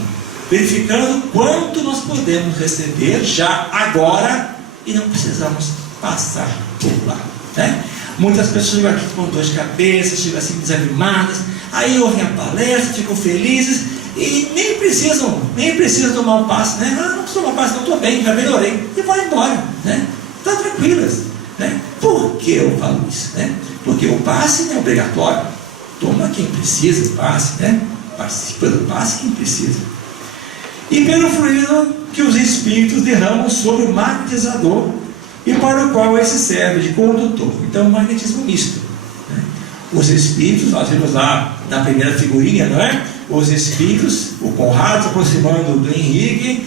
verificando quanto nós podemos receber já agora e não precisamos passar por lá, né? Muitas pessoas chegam aqui com dor de cabeça, chegam assim desanimadas, aí ouvem a palestra, ficam felizes e nem precisam tomar um passe, né? Não preciso tomar um passe, não, estou bem, já melhorei, e vão embora, né? Estão tranquilas, né? Por que eu falo isso, né? Porque o passe não é obrigatório, toma quem precisa do passe, né? Participa do passe quem precisa. E pelo fluido que os espíritos derramam sobre o magnetizador e para o qual esse serve de condutor. Então, magnetismo misto, né? Os espíritos, nós vimos lá na primeira figurinha, não é? Os espíritos, o Conrado se aproximando do Henrique,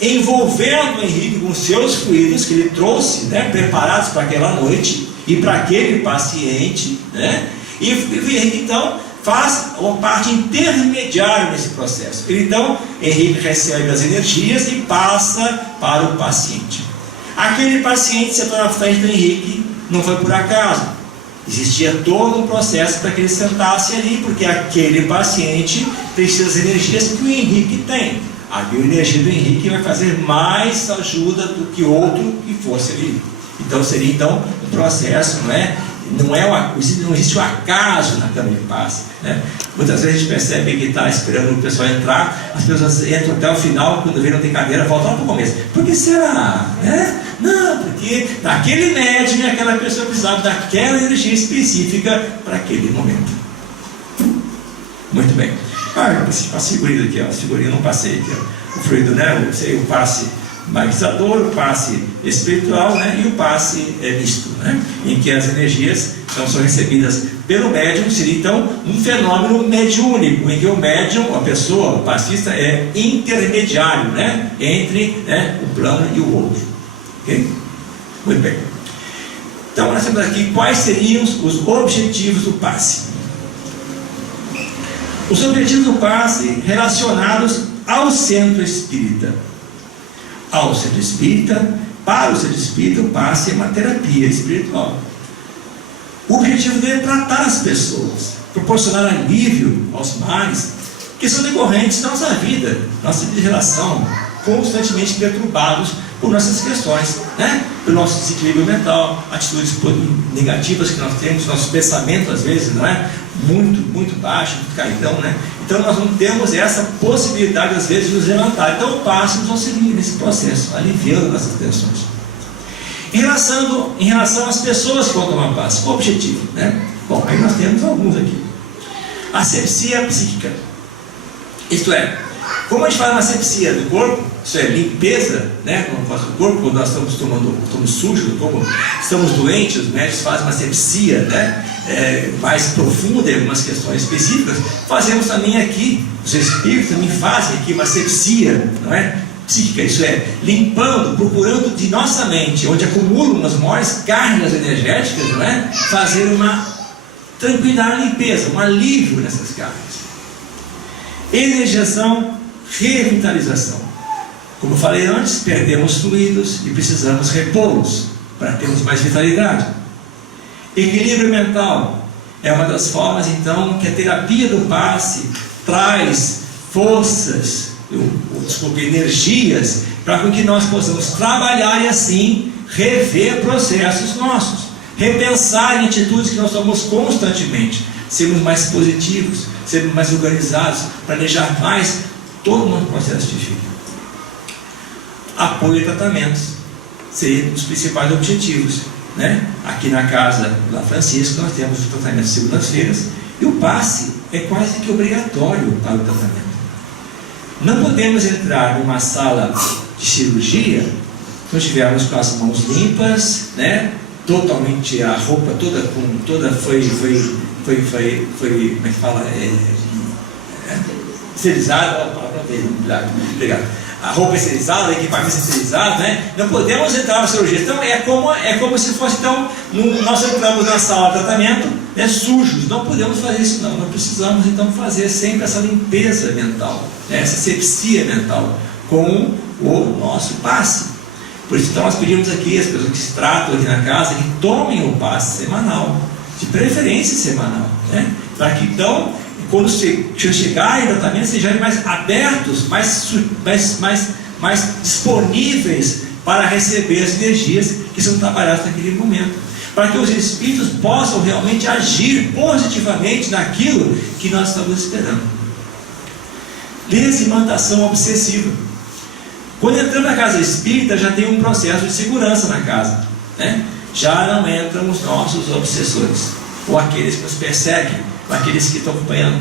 envolvendo o Henrique com seus fluidos que ele trouxe, né, preparados para aquela noite e para aquele paciente, né? E o Henrique então faz uma parte intermediária nesse processo. Então, Henrique recebe as energias e passa para o paciente. Aquele paciente sentou na frente do Henrique, não foi por acaso. Existia todo um processo para que ele sentasse ali, porque aquele paciente precisa das energias que o Henrique tem. A bioenergia do Henrique vai fazer mais ajuda do que outro que fosse ali. Então seria um processo, não é, não existe o acaso na cama de passe, né? Muitas vezes a gente percebe que está esperando o pessoal entrar, as pessoas entram até o final, quando vê não tem cadeira, voltam lá para o começo. Por que será? Né? Não, porque naquele médium aquela pessoa precisava daquela energia específica para aquele momento. Muito bem. As figurinhas aqui, as figurinhas não passei aqui, ó. O fluido, né? O passe magistrador, o passe espiritual, né? E o passe misto, né? Em que as energias então, são recebidas pelo médium. Seria então um fenômeno mediúnico, em que o médium, a pessoa, o passista, é intermediário, né? Entre, né, o plano e o outro. Ok? Muito bem. Então nós temos aqui quais seriam os objetivos do passe. Os objetivos do passe relacionados ao centro espírita. Ao centro espírita, para o centro espírita, o passe é uma terapia espiritual. O objetivo dele é tratar as pessoas, proporcionar alívio aos males que são decorrentes da nossa vida, nossa vida de relação, constantemente perturbados por nossas questões, né? Pelo nosso desequilíbrio mental, atitudes negativas que nós temos, nossos pensamentos às vezes, não é? Muito baixo, muito caidão, né? Então nós não temos essa possibilidade às vezes de nos levantar. Então o passe nos auxilia nesse processo, aliviando nossas tensões. Em relação às pessoas que vão tomar passe, qual o objetivo, né? Bom, aí nós temos alguns aqui. Asepsia psíquica. Isto é, como a gente faz uma asepsia do corpo, isso é limpeza, né, do corpo, quando nós estamos sujos, como estamos doentes, os médicos fazem uma asepsia, né, mais profunda em algumas questões específicas. Fazemos também aqui, os espíritos também fazem aqui uma asepsia, não é, psíquica, isso é, limpando, procurando de nossa mente, onde acumulam umas maiores cargas energéticas, não é, fazer uma tranquilidade, limpeza, um alívio nessas cargas. Energização, revitalização. Como eu falei antes, perdemos fluidos e precisamos repô-los para termos mais vitalidade. Equilíbrio mental é uma das formas, então, que a terapia do passe traz forças, energias, para que nós possamos trabalhar e assim rever processos nossos, repensar em atitudes que nós tomamos constantemente, sermos mais positivos, sermos mais organizados, planejar mais todo o nosso processo de vida. Apoio e tratamentos seriam um dos principais objetivos, né? Aqui na casa da Francisco nós temos o tratamento de segundas-feiras e o passe é quase que obrigatório para o tratamento. Não podemos entrar numa sala de cirurgia se não estivermos com as mãos limpas, né? Totalmente a roupa toda foi como é que fala? Esterilizada, obrigado. A roupa esterilizada, o equipamento esterilizado, né? Não podemos entrar na cirurgia. Então é como se fosse, então, nós entramos na sala de tratamento, né, sujos. Não podemos fazer isso não. Nós precisamos então fazer sempre essa limpeza mental, né, essa asepsia mental com o nosso passe. Por isso então nós pedimos aqui as pessoas que se tratam aqui na casa que tomem o passe semanal, de preferência semanal, né? Para que então, quando você chegar em tratamento, sejam mais abertos, mais disponíveis para receber as energias que são trabalhadas naquele momento, para que os espíritos possam realmente agir positivamente naquilo que nós estamos esperando. Desimantação obsessiva. Quando entramos na casa espírita, já tem um processo de segurança na casa, né? Já não entram os nossos obsessores, ou aqueles que nos perseguem, ou aqueles que estão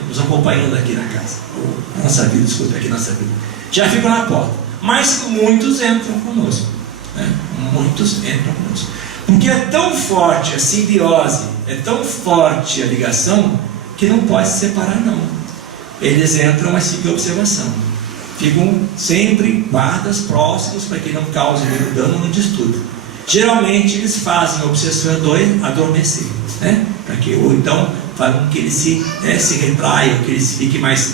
nos acompanhando aqui na casa, ou na nossa vida, desculpa, aqui na nossa vida. Já ficam na porta, mas muitos entram conosco, né? Muitos entram conosco, porque é tão forte a simbiose, é tão forte a ligação, que não pode se separar não. Eles entram, mas ficam em observação, ficam sempre guardas próximos para que não cause nenhum dano no distúrbio. Geralmente eles fazem o obsessor adormecer, né? Para que, ou então fazem com que ele se retraia, que ele fique mais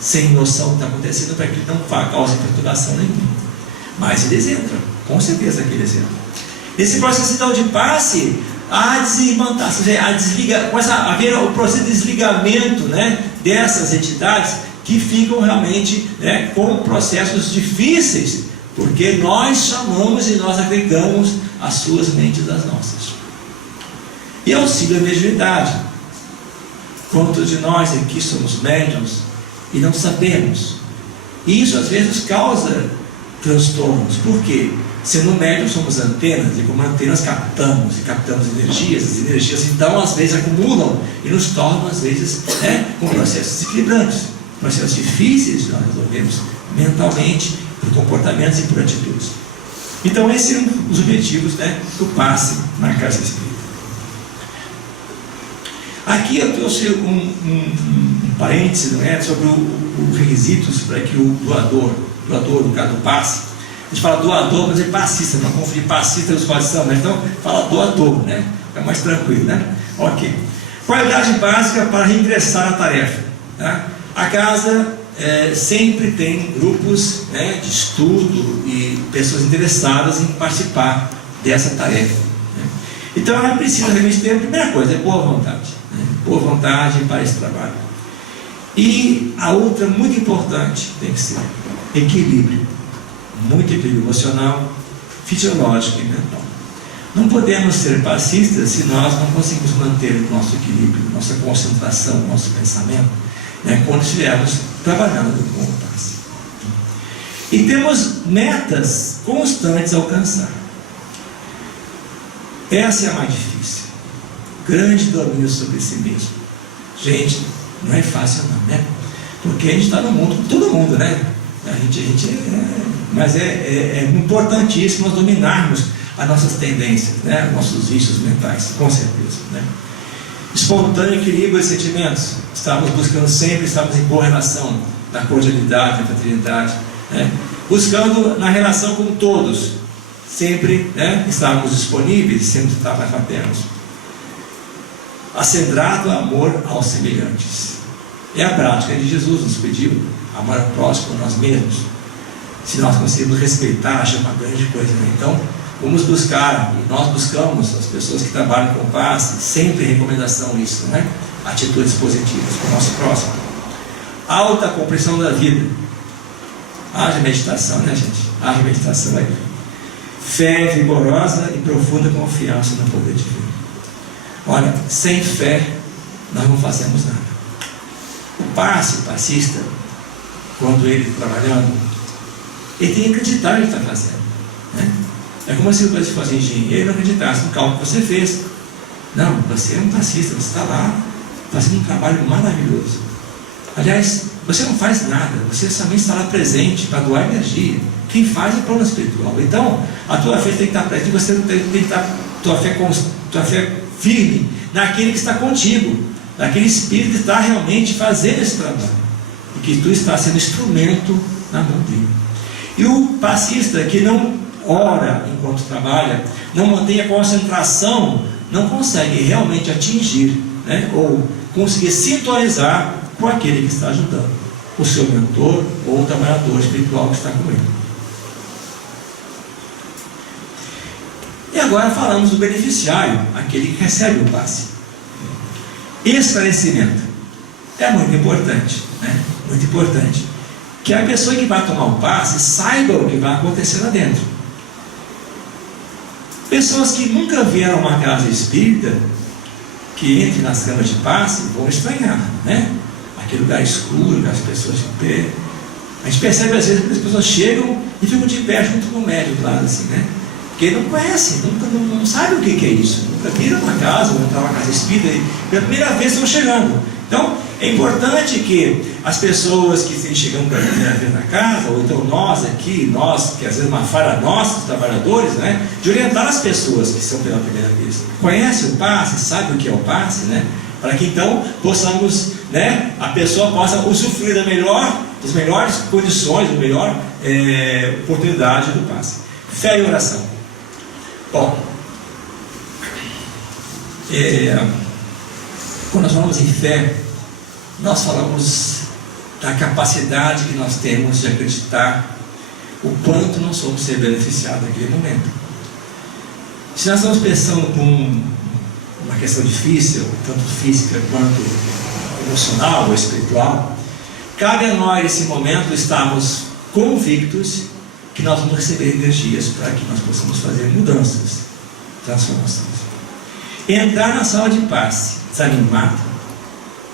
sem noção do que está acontecendo, para que ele não cause perturbação nenhuma. Mas eles entram, com certeza que eles entram. Nesse processo então de passe, a desligamentação, começa a haver o processo de desligamento, né, dessas entidades que ficam realmente, né, com processos difíceis, porque nós chamamos e nós agregamos as suas mentes às nossas. E auxílio à mediunidade. Quantos de nós aqui somos médiuns e não sabemos? E isso às vezes causa transtornos. Por quê? Sendo médium somos antenas, e como antenas captamos energias. As energias então às vezes acumulam e nos tornam às vezes com processos desequilibrantes, processos difíceis de nós resolvermos mentalmente, por comportamentos e por atitudes. Então esses são os objetivos do passe na casa espírita. Aqui eu trouxe um parêntese sobre os requisitos para que o doador, no caso do passe, a gente fala doador, mas é passista, não confundir passista dos coração, né? Então fala doador, né? Fica mais tranquilo, né? Ok. Qualidade básica para reingressar na tarefa. Tá? A casa sempre tem grupos de estudo e pessoas interessadas em participar dessa tarefa. Né? Então ela precisa realmente ter, a primeira coisa, é boa vontade. Boa vontade para esse trabalho. E a outra muito importante tem que ser equilíbrio. Muito equilíbrio emocional, fisiológico e mental. Não podemos ser passistas se nós não conseguimos manter o nosso equilíbrio, nossa concentração, nosso pensamento, quando estivermos trabalhando com o passe. E temos metas constantes a alcançar. Essa é a mais difícil. Grande domínio sobre si mesmo. Gente, não é fácil não, né? Porque a gente está no mundo, todo mundo, né? Mas é importantíssimo nós dominarmos as nossas tendências, nossos vícios mentais, com certeza, Espontâneo equilíbrio de sentimentos. Estamos buscando sempre, estamos em boa relação, na cordialidade, na fraternidade, buscando na relação com todos, sempre estávamos disponíveis, sempre estávamos fraternos. Acendrado amor aos semelhantes. É a prática que Jesus nos pediu, amar ao próximo, nós mesmos. Se nós conseguimos respeitar, acho uma grande coisa, Então, vamos buscar, e nós buscamos, as pessoas que trabalham com passe, sempre recomendação isso, Atitudes positivas com o nosso próximo. Alta compreensão da vida. Haja meditação, gente? Haja meditação aí. Fé vigorosa e profunda confiança no poder divino. Olha, sem fé nós não fazemos nada. O passista, quando ele está trabalhando, ele tem que acreditar no que está fazendo. É como se você fosse engenheiro e não acreditasse no cálculo que você fez. Não, você é um passista, você está lá fazendo um trabalho maravilhoso. Aliás, você não faz nada, você somente está lá presente para doar energia. Quem faz é o plano espiritual. Então, a tua fé tem que estar presente, você tem que estar tua fé firme naquele que está contigo, naquele espírito que está realmente fazendo esse trabalho, e que tu está sendo instrumento na mão dele. E o passista que não ora enquanto trabalha, não mantém a concentração, não consegue realmente atingir, ou conseguir sintonizar com aquele que está ajudando, o seu mentor ou o trabalhador espiritual que está com ele. E agora falamos do beneficiário, aquele que recebe o passe. Esclarecimento é muito importante, muito importante, que a pessoa que vai tomar o passe saiba o que vai acontecer lá dentro. Pessoas que nunca vieram a uma casa espírita, que entrem nas camas de passe, vão estranhar, aquele lugar escuro, as pessoas de pé. A gente percebe às vezes que as pessoas chegam e ficam de pé junto com o médium do lado assim, porque não conhecem, não sabem o que é isso, nunca viram uma casa, ou entrar uma casa espírita, e pela primeira vez estão chegando. Então, é importante que as pessoas que estão chegando pela primeira vez na casa, ou então nós, que às vezes uma falha nossa, os trabalhadores, de orientar as pessoas que estão pela primeira vez. Conhece o passe, sabe o que é o passe, para que então possamos, a pessoa possa usufruir das melhores condições, da melhor oportunidade do passe. Fé e oração. Bom, quando nós falamos em fé, nós falamos da capacidade que nós temos de acreditar o quanto nós vamos ser beneficiados naquele momento. Se nós estamos pensando com uma questão difícil, tanto física quanto emocional ou espiritual, cabe a nós nesse momento estarmos convictos que nós vamos receber energias para que nós possamos fazer mudanças, transformações. Entrar na sala de passe desanimado,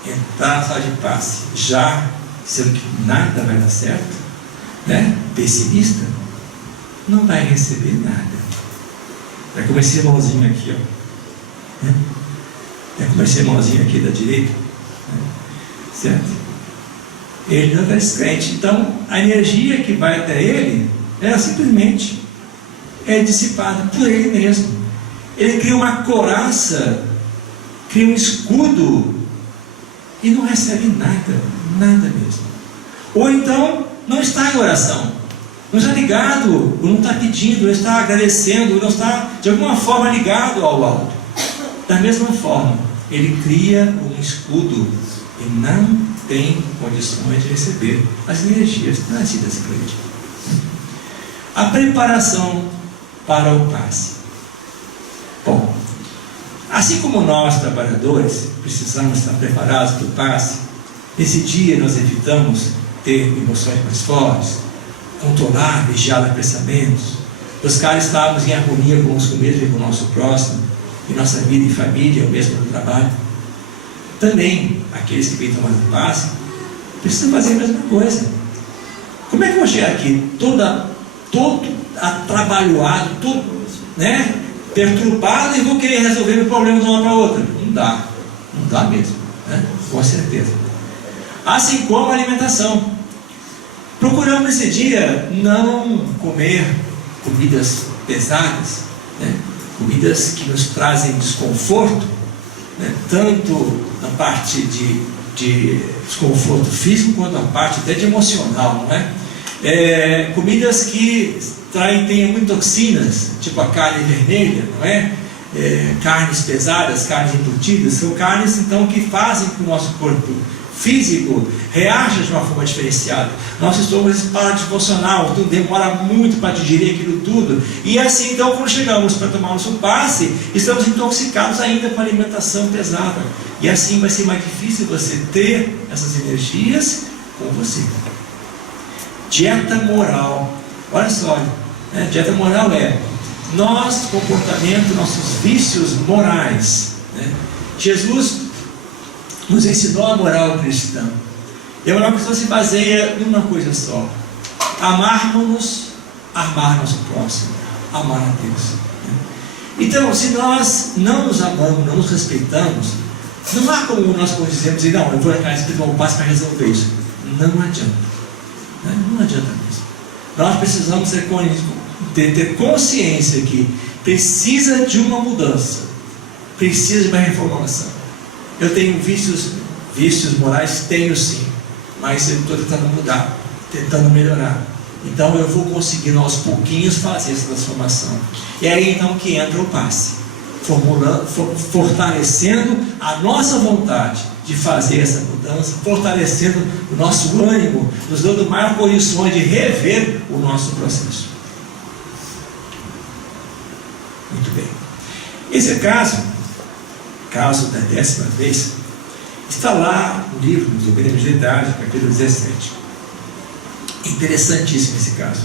entrar na sala de passe já sendo que nada vai dar certo, né? Pessimista, não vai receber nada. É como esse irmãozinho aqui, ó, né? É como esse irmãozinho aqui da direita, né? Certo? Ele não é crente, então a energia que vai até ele, ela simplesmente é dissipada por ele mesmo. Ele cria uma couraça, cria um escudo e não recebe nada, nada mesmo. Ou então não está em oração, não está ligado, não está pedindo, não está agradecendo, não está de alguma forma ligado ao alto. Da mesma forma, ele cria um escudo e não tem condições de receber as energias nascidas por ele. A preparação para o passe. Bom, assim como nós, trabalhadores, precisamos estar preparados para o passe, nesse dia nós evitamos ter emoções mais fortes, controlar, vigiar pensamentos, buscar estarmos em harmonia conosco mesmo e com o nosso próximo, em nossa vida e família, ou mesmo no trabalho. Também, aqueles que vêm tomando passe, precisam fazer a mesma coisa. Como é que eu vou chegar aqui todo atrabalhoado, todo, né, perturbado, e vou querer resolver meu problema de uma para outra? Não dá mesmo, né? Com certeza. Assim como a alimentação. Procuramos nesse dia não comer comidas pesadas, né? Comidas que nos trazem desconforto, né? Tanto na parte de desconforto físico quanto na parte até de emocional, não é? Comidas que tenham muitas toxinas, tipo a carne vermelha, não é? Carnes pesadas, carnes embutidas, são carnes então que fazem com que o nosso corpo físico reaja de uma forma diferenciada. Nosso estômago para de funcionar, tudo demora muito para digerir aquilo tudo, e assim então quando chegamos para tomar nosso passe, estamos intoxicados ainda com a alimentação pesada, e assim vai ser mais difícil você ter essas energias com você. Dieta moral. Olha só, né? Dieta moral é nosso comportamento, nossos vícios morais, né? Jesus nos ensinou a moral cristã. E a moral cristã se baseia em uma coisa só: amarmos-nos, amar nosso próximo, amar a Deus. Então, se nós não nos amamos, não nos respeitamos, não há como nós dizermos, não, eu vou na casa espiritual, passo para resolver isso. Não adianta. Não adianta mesmo. Nós precisamos ter consciência que precisa de uma mudança, precisa de uma reformulação. Eu tenho vícios morais? Tenho sim, mas eu estou tentando mudar, tentando melhorar. Então eu vou conseguindo aos pouquinhos fazer essa transformação. E aí então que entra o passe, fortalecendo a nossa vontade de fazer essa mudança, fortalecendo o nosso ânimo, nos dando mais condições de rever o nosso processo. Muito bem. Esse caso da 10ª vez, está lá no livro dos Obreiros de Idade, capítulo 17. Interessantíssimo esse caso.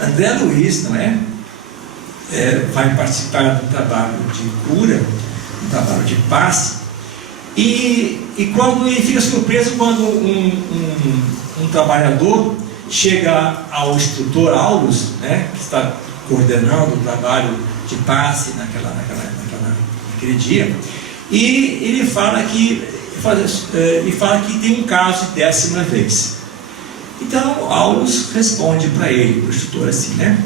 André Luiz, não é? Vai participar do trabalho de cura, um trabalho de passe, e quando ele fica surpreso quando um trabalhador chega ao instrutor Aulus, né, que está coordenando o trabalho de passe naquele dia, e ele fala que tem um caso de 10ª vez. Então Aulus responde para ele, o instrutor, assim, né?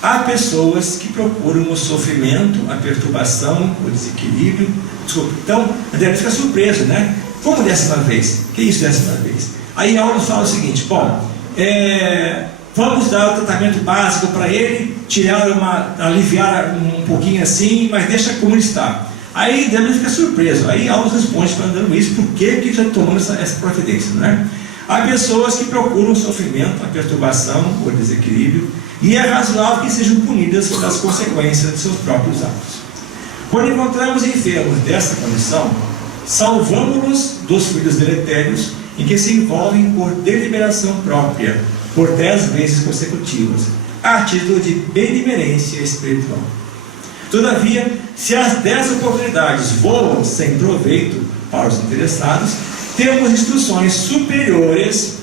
Há pessoas que procuram o sofrimento, a perturbação, o desequilíbrio. Desculpa. Então André fica surpreso, né? Como 10ª vez? Que isso, 10ª vez? Aí Aulus fala o seguinte: bom, vamos dar o tratamento básico para ele, aliviar um pouquinho assim, mas deixa como está. Aí André fica surpreso. Aí Aulus responde para André Luiz por que está tomando essa providência, né? Há pessoas que procuram o sofrimento, a perturbação, o desequilíbrio, e é razoável que sejam punidas pelas consequências de seus próprios atos. Quando encontramos enfermos dessa condição, salvamos-nos dos fluidos deletérios em que se envolvem por deliberação própria, por 10 vezes consecutivas, a título de benimerência espiritual. Todavia, se as 10 oportunidades voam sem proveito para os interessados, temos instruções superiores,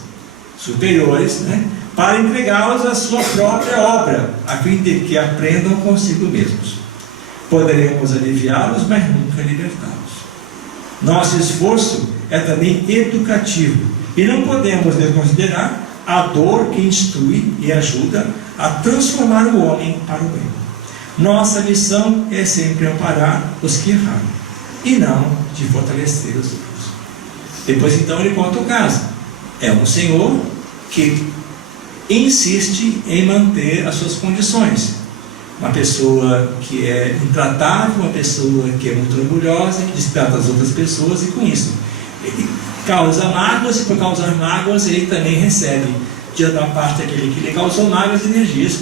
né, para entregá-los à sua própria obra, a fim de que aprendam consigo mesmos. Poderemos aliviá-los, mas nunca libertá-los. Nosso esforço é também educativo, e não podemos desconsiderar a dor que instrui e ajuda a transformar o homem para o bem. Nossa missão é sempre amparar os que erraram, e não de fortalecer os outros. Depois então ele conta o caso. É um senhor que insiste em manter as suas condições. Uma pessoa que é intratável, uma pessoa que é muito orgulhosa, que desperta as outras pessoas, e com isso ele causa mágoas, e por causar mágoas ele também recebe, da parte daquele que lhe causou mágoas, energias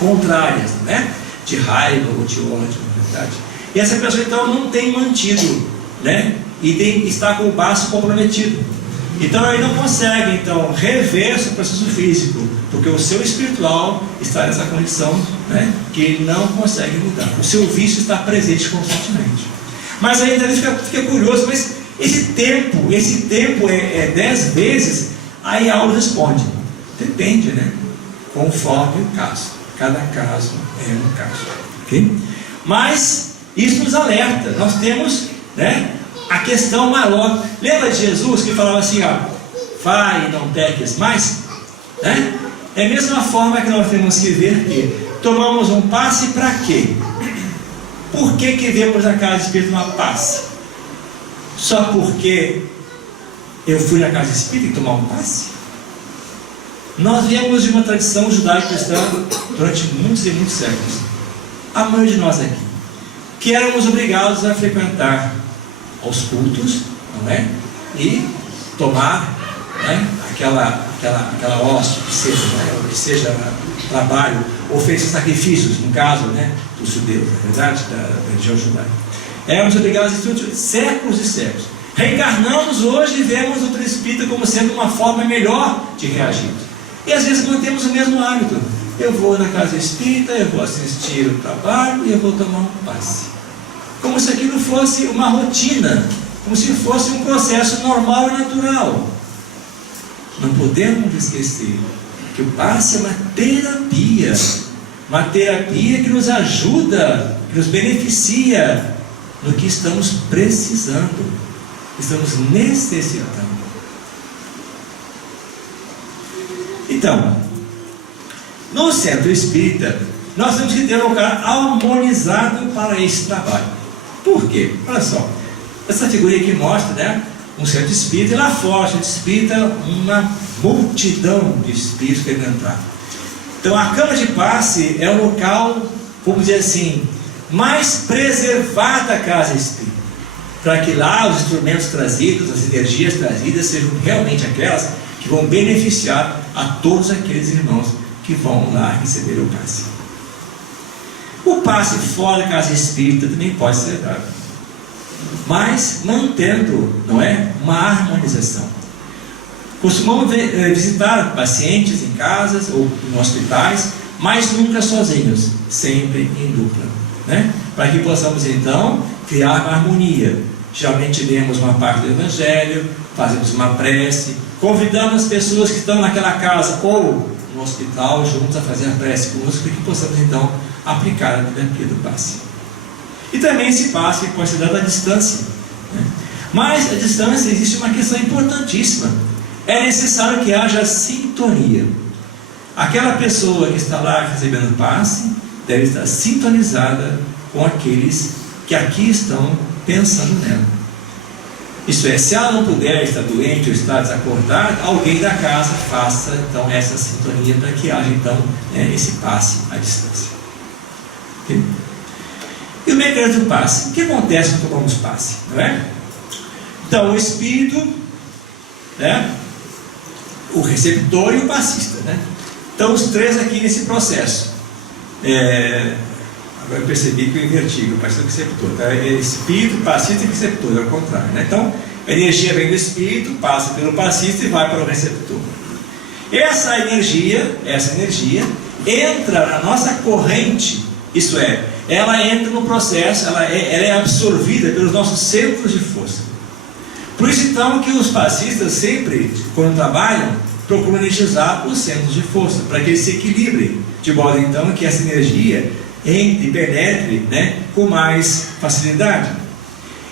contrárias, né? De raiva ou de ódio, na verdade. E essa pessoa então não tem mantido, né? E está com o passo comprometido. Então ele não consegue então rever seu processo físico, porque o seu espiritual está nessa condição, né, que ele não consegue mudar. O seu vício está presente constantemente. Mas ainda ele fica curioso, mas esse tempo é 10 vezes. Aí Aulo responde: depende, né? Conforme o caso. Cada caso é um caso. Okay? Mas isso nos alerta. Nós temos, né, a questão maior. Lembra de Jesus que falava assim, ó, vai e não peques mais? Né? É a mesma forma que nós temos que ver que tomamos um passe para quê? Por que viemos na casa espírita uma passe? Só porque eu fui na casa espírita e tomar um passe? Nós viemos de uma tradição judaico-cristã durante muitos e muitos séculos. A maioria de nós aqui, que éramos obrigados a frequentar aos cultos, não é? E tomar, né, aquela hóstia, que seja trabalho, oferecer sacrifícios, no caso, né, dos judeus, na verdade, da religião judaica. Éramos obrigados a isso séculos e séculos. Reencarnamos hoje e vemos o espírita como sendo uma forma melhor de reagir. E às vezes mantemos o mesmo hábito. Eu vou na casa espírita, eu vou assistir o trabalho e eu vou tomar um passe. Como se aquilo fosse uma rotina, como se fosse um processo normal e natural. Não podemos esquecer que o passe é uma terapia que nos ajuda, que nos beneficia no que estamos precisando, estamos necessitando. Então, no centro espírita, nós temos que ter um lugar harmonizado para esse trabalho. Por quê? Olha só, essa figurinha aqui mostra, né, um centro espírita, e lá fora, centro espírita, uma multidão de espíritos querendo entrar. Então, a cama de passe é o local, vamos dizer assim, mais preservado da casa espírita, para que lá os instrumentos trazidos, as energias trazidas, sejam realmente aquelas que vão beneficiar a todos aqueles irmãos que vão lá receber o passe. O passe fora da casa espírita também pode ser dado, mas mantendo, não é, uma harmonização. Costumamos visitar pacientes em casas ou em hospitais, mas nunca sozinhos, sempre em dupla, né? Para que possamos então criar uma harmonia. Geralmente lemos uma parte do Evangelho, fazemos uma prece, convidamos as pessoas que estão naquela casa ou no hospital juntos a fazer a prece conosco, para que possamos então aplicar a terapia do passe. E também esse passe pode ser dado à distância, né? Mas a distância existe uma questão importantíssima. É necessário que haja sintonia. Aquela pessoa que está lá recebendo o passe deve estar sintonizada com aqueles que aqui estão pensando nela. Isso é, se ela não puder estar doente ou estar desacordada, alguém da casa faça então essa sintonia para que haja então, né, esse passe à distância. Okay? E o mecanismo do passe? O que acontece quando tomamos passe? Não é? Então, o espírito, né, o receptor e o passista, né? Então, os três aqui nesse processo. Agora eu percebi que eu inverti, o passista e o receptor. Tá? É espírito, passista e receptor, é o contrário, né? Então, a energia vem do espírito, passa pelo passista e vai para o receptor. Essa energia entra na nossa corrente, isto é, ela entra no processo, ela é absorvida pelos nossos centros de força. Por isso então que os passistas sempre, quando trabalham, procuram energizar os centros de força, para que eles se equilibrem, de modo então que essa energia entre e penetre, né, com mais facilidade.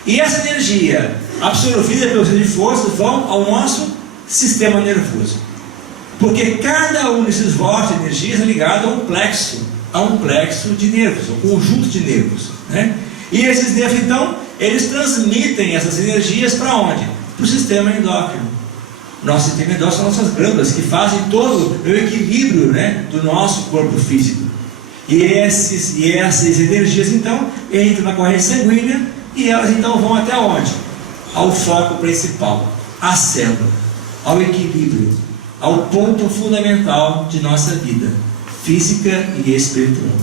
E essa energia absorvida pelos centros de força vão ao nosso sistema nervoso, porque cada um desses blocos de energias é ligado a um plexo de nervos, um conjunto de nervos, né? E esses nervos então, eles transmitem essas energias para onde? Para o sistema endócrino. Nosso sistema endócrino são nossas glândulas que fazem todo o equilíbrio, né, do nosso corpo físico. E essas energias então entram na corrente sanguínea e elas então vão até onde? Ao foco principal, à célula, ao equilíbrio, ao ponto fundamental de nossa vida física e espiritual.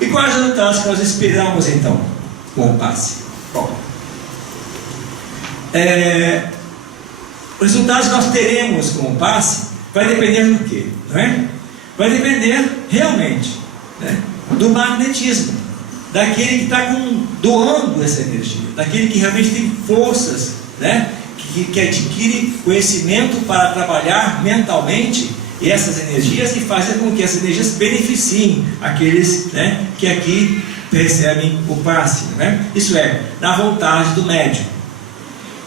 E quais os resultados que nós esperamos então com o passe? Bom, os resultados que nós teremos com o passe vai depender do quê? Não é? Vai depender realmente, né, do magnetismo, daquele que está doando essa energia, daquele que realmente tem forças, né, que adquire conhecimento para trabalhar mentalmente essas energias e fazer com que essas energias beneficiem aqueles, né, que aqui recebem o passe, né? Isso é, na vontade do médium.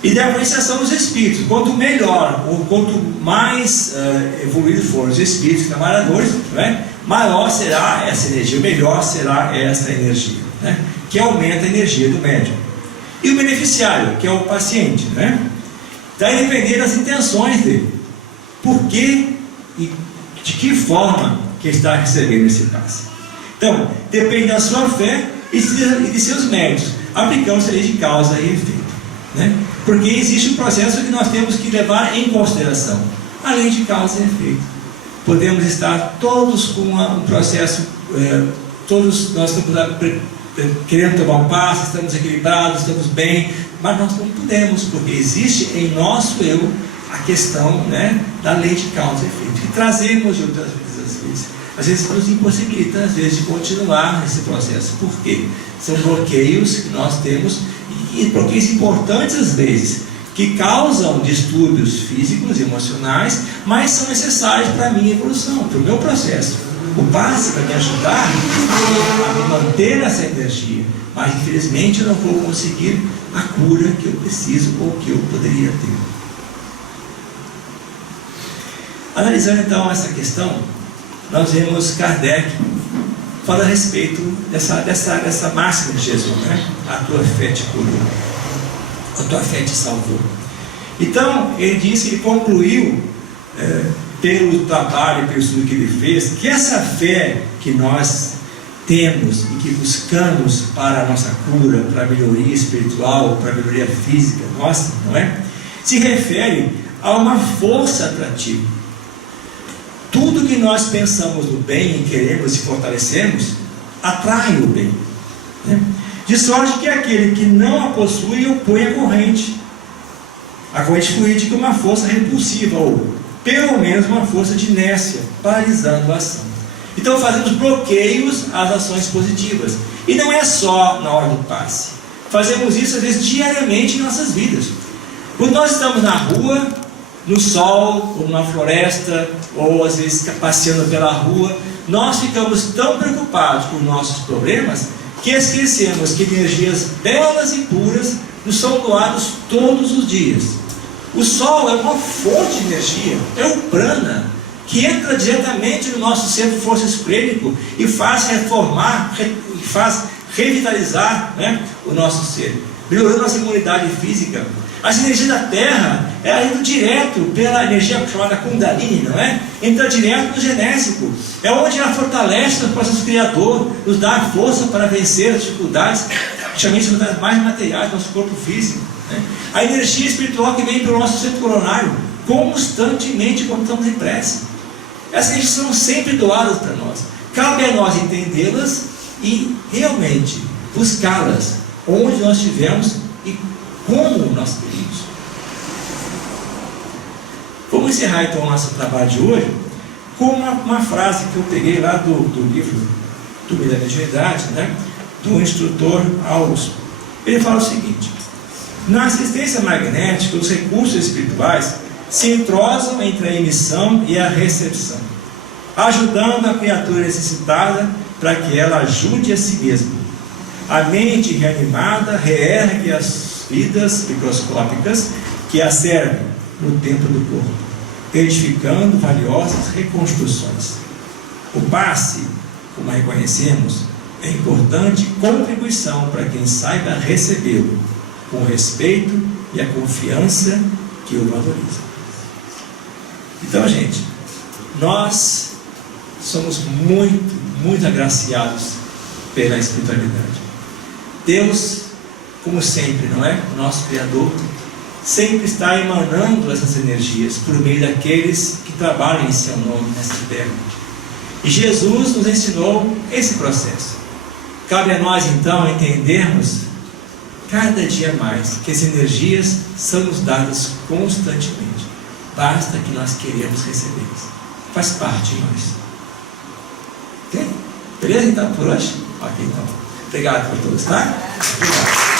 E da apreciação dos espíritos. Quanto melhor, ou quanto mais evoluídos forem os espíritos trabalhadores, né, maior será essa energia, melhor será essa energia, né, que aumenta a energia do médium. E o beneficiário, que é o paciente, né, vai depender das intenções dele. Por que e de que forma que está recebendo esse passe. Então, depende da sua fé e de seus méritos, aplicando-se a lei de causa e efeito, né? Porque existe um processo que nós temos que levar em consideração, a lei de causa e efeito. Podemos estar todos com um processo, todos nós estamos querendo tomar um passe, estamos equilibrados, estamos bem, mas nós não podemos, porque existe em nosso eu a questão, né, da lei de causa e efeito, que trazemos de outras vezes, às vezes nos impossibilita, às vezes, de continuar nesse processo. Por quê? São bloqueios que nós temos, e bloqueios importantes às vezes, que causam distúrbios físicos e emocionais, mas são necessários para a minha evolução, para o meu processo. O passe vai me ajudar a me manter essa energia, mas infelizmente eu não vou conseguir a cura que eu preciso ou que eu poderia ter. Analisando então essa questão, nós vemos Kardec falando a respeito dessa máxima de Jesus, né? A tua fé te curou, a tua fé te salvou. Então, ele disse, ele concluiu, pelo trabalho, pelo estudo que ele fez, que essa fé que nós temos e que buscamos para a nossa cura, para a melhoria espiritual, para a melhoria física nossa, não é? Se refere a uma força atrativa. Tudo que nós pensamos no bem e queremos e fortalecemos, atrai o bem, né? De sorte que aquele que não a possui opõe a corrente fluídica é uma força repulsiva, ou pelo menos uma força de inércia, paralisando a ação. Então fazemos bloqueios às ações positivas, e não é só na hora do passe, fazemos isso às vezes diariamente em nossas vidas. Quando nós estamos na rua, no sol, ou numa floresta, ou às vezes passeando pela rua, nós ficamos tão preocupados com nossos problemas que esquecemos que energias belas e puras nos são doadas todos os dias. O sol é uma fonte de energia, é o prana, que entra diretamente no nosso centro de força esplênico e faz reformar, faz revitalizar, né, o nosso ser, melhorando nossa imunidade física. As energias da Terra, ela entra direto pela energia chamada Kundalini, não é? Entra direto no genésico. É onde ela fortalece o processo criador, nos dá a força para vencer as dificuldades, chamamos de dificuldades mais materiais do nosso corpo físico, né? A energia espiritual que vem pelo nosso centro coronário, constantemente quando estamos em prece. Essas energias são sempre doadas para nós. Cabe a nós entendê-las e realmente buscá-las onde nós estivermos e como nós queremos. Vamos encerrar então o nosso trabalho de hoje com uma frase que eu peguei lá do livro do Vida da Mediunidade, né? Do instrutor Augusto. Ele fala o seguinte: na assistência magnética, os recursos espirituais se entrosam entre a emissão e a recepção, ajudando a criatura necessitada para que ela ajude a si mesma. A mente reanimada reergue as vidas microscópicas que a servem no tempo do corpo, edificando valiosas reconstruções. O passe, como reconhecemos, é importante contribuição para quem saiba recebê-lo, com o respeito e a confiança que o valoriza. Então, gente, nós somos muito agraciados pela espiritualidade. Deus, como sempre, não é? O nosso Criador sempre está emanando essas energias por meio daqueles que trabalham em seu nome nessa terra. E Jesus nos ensinou esse processo. Cabe a nós então entendermos cada dia mais que as energias são nos dadas constantemente. Basta que nós queremos recebê-las. Faz parte de nós. Ok? Beleza então por hoje? Ok, então. Obrigado por todos, tá? Obrigado.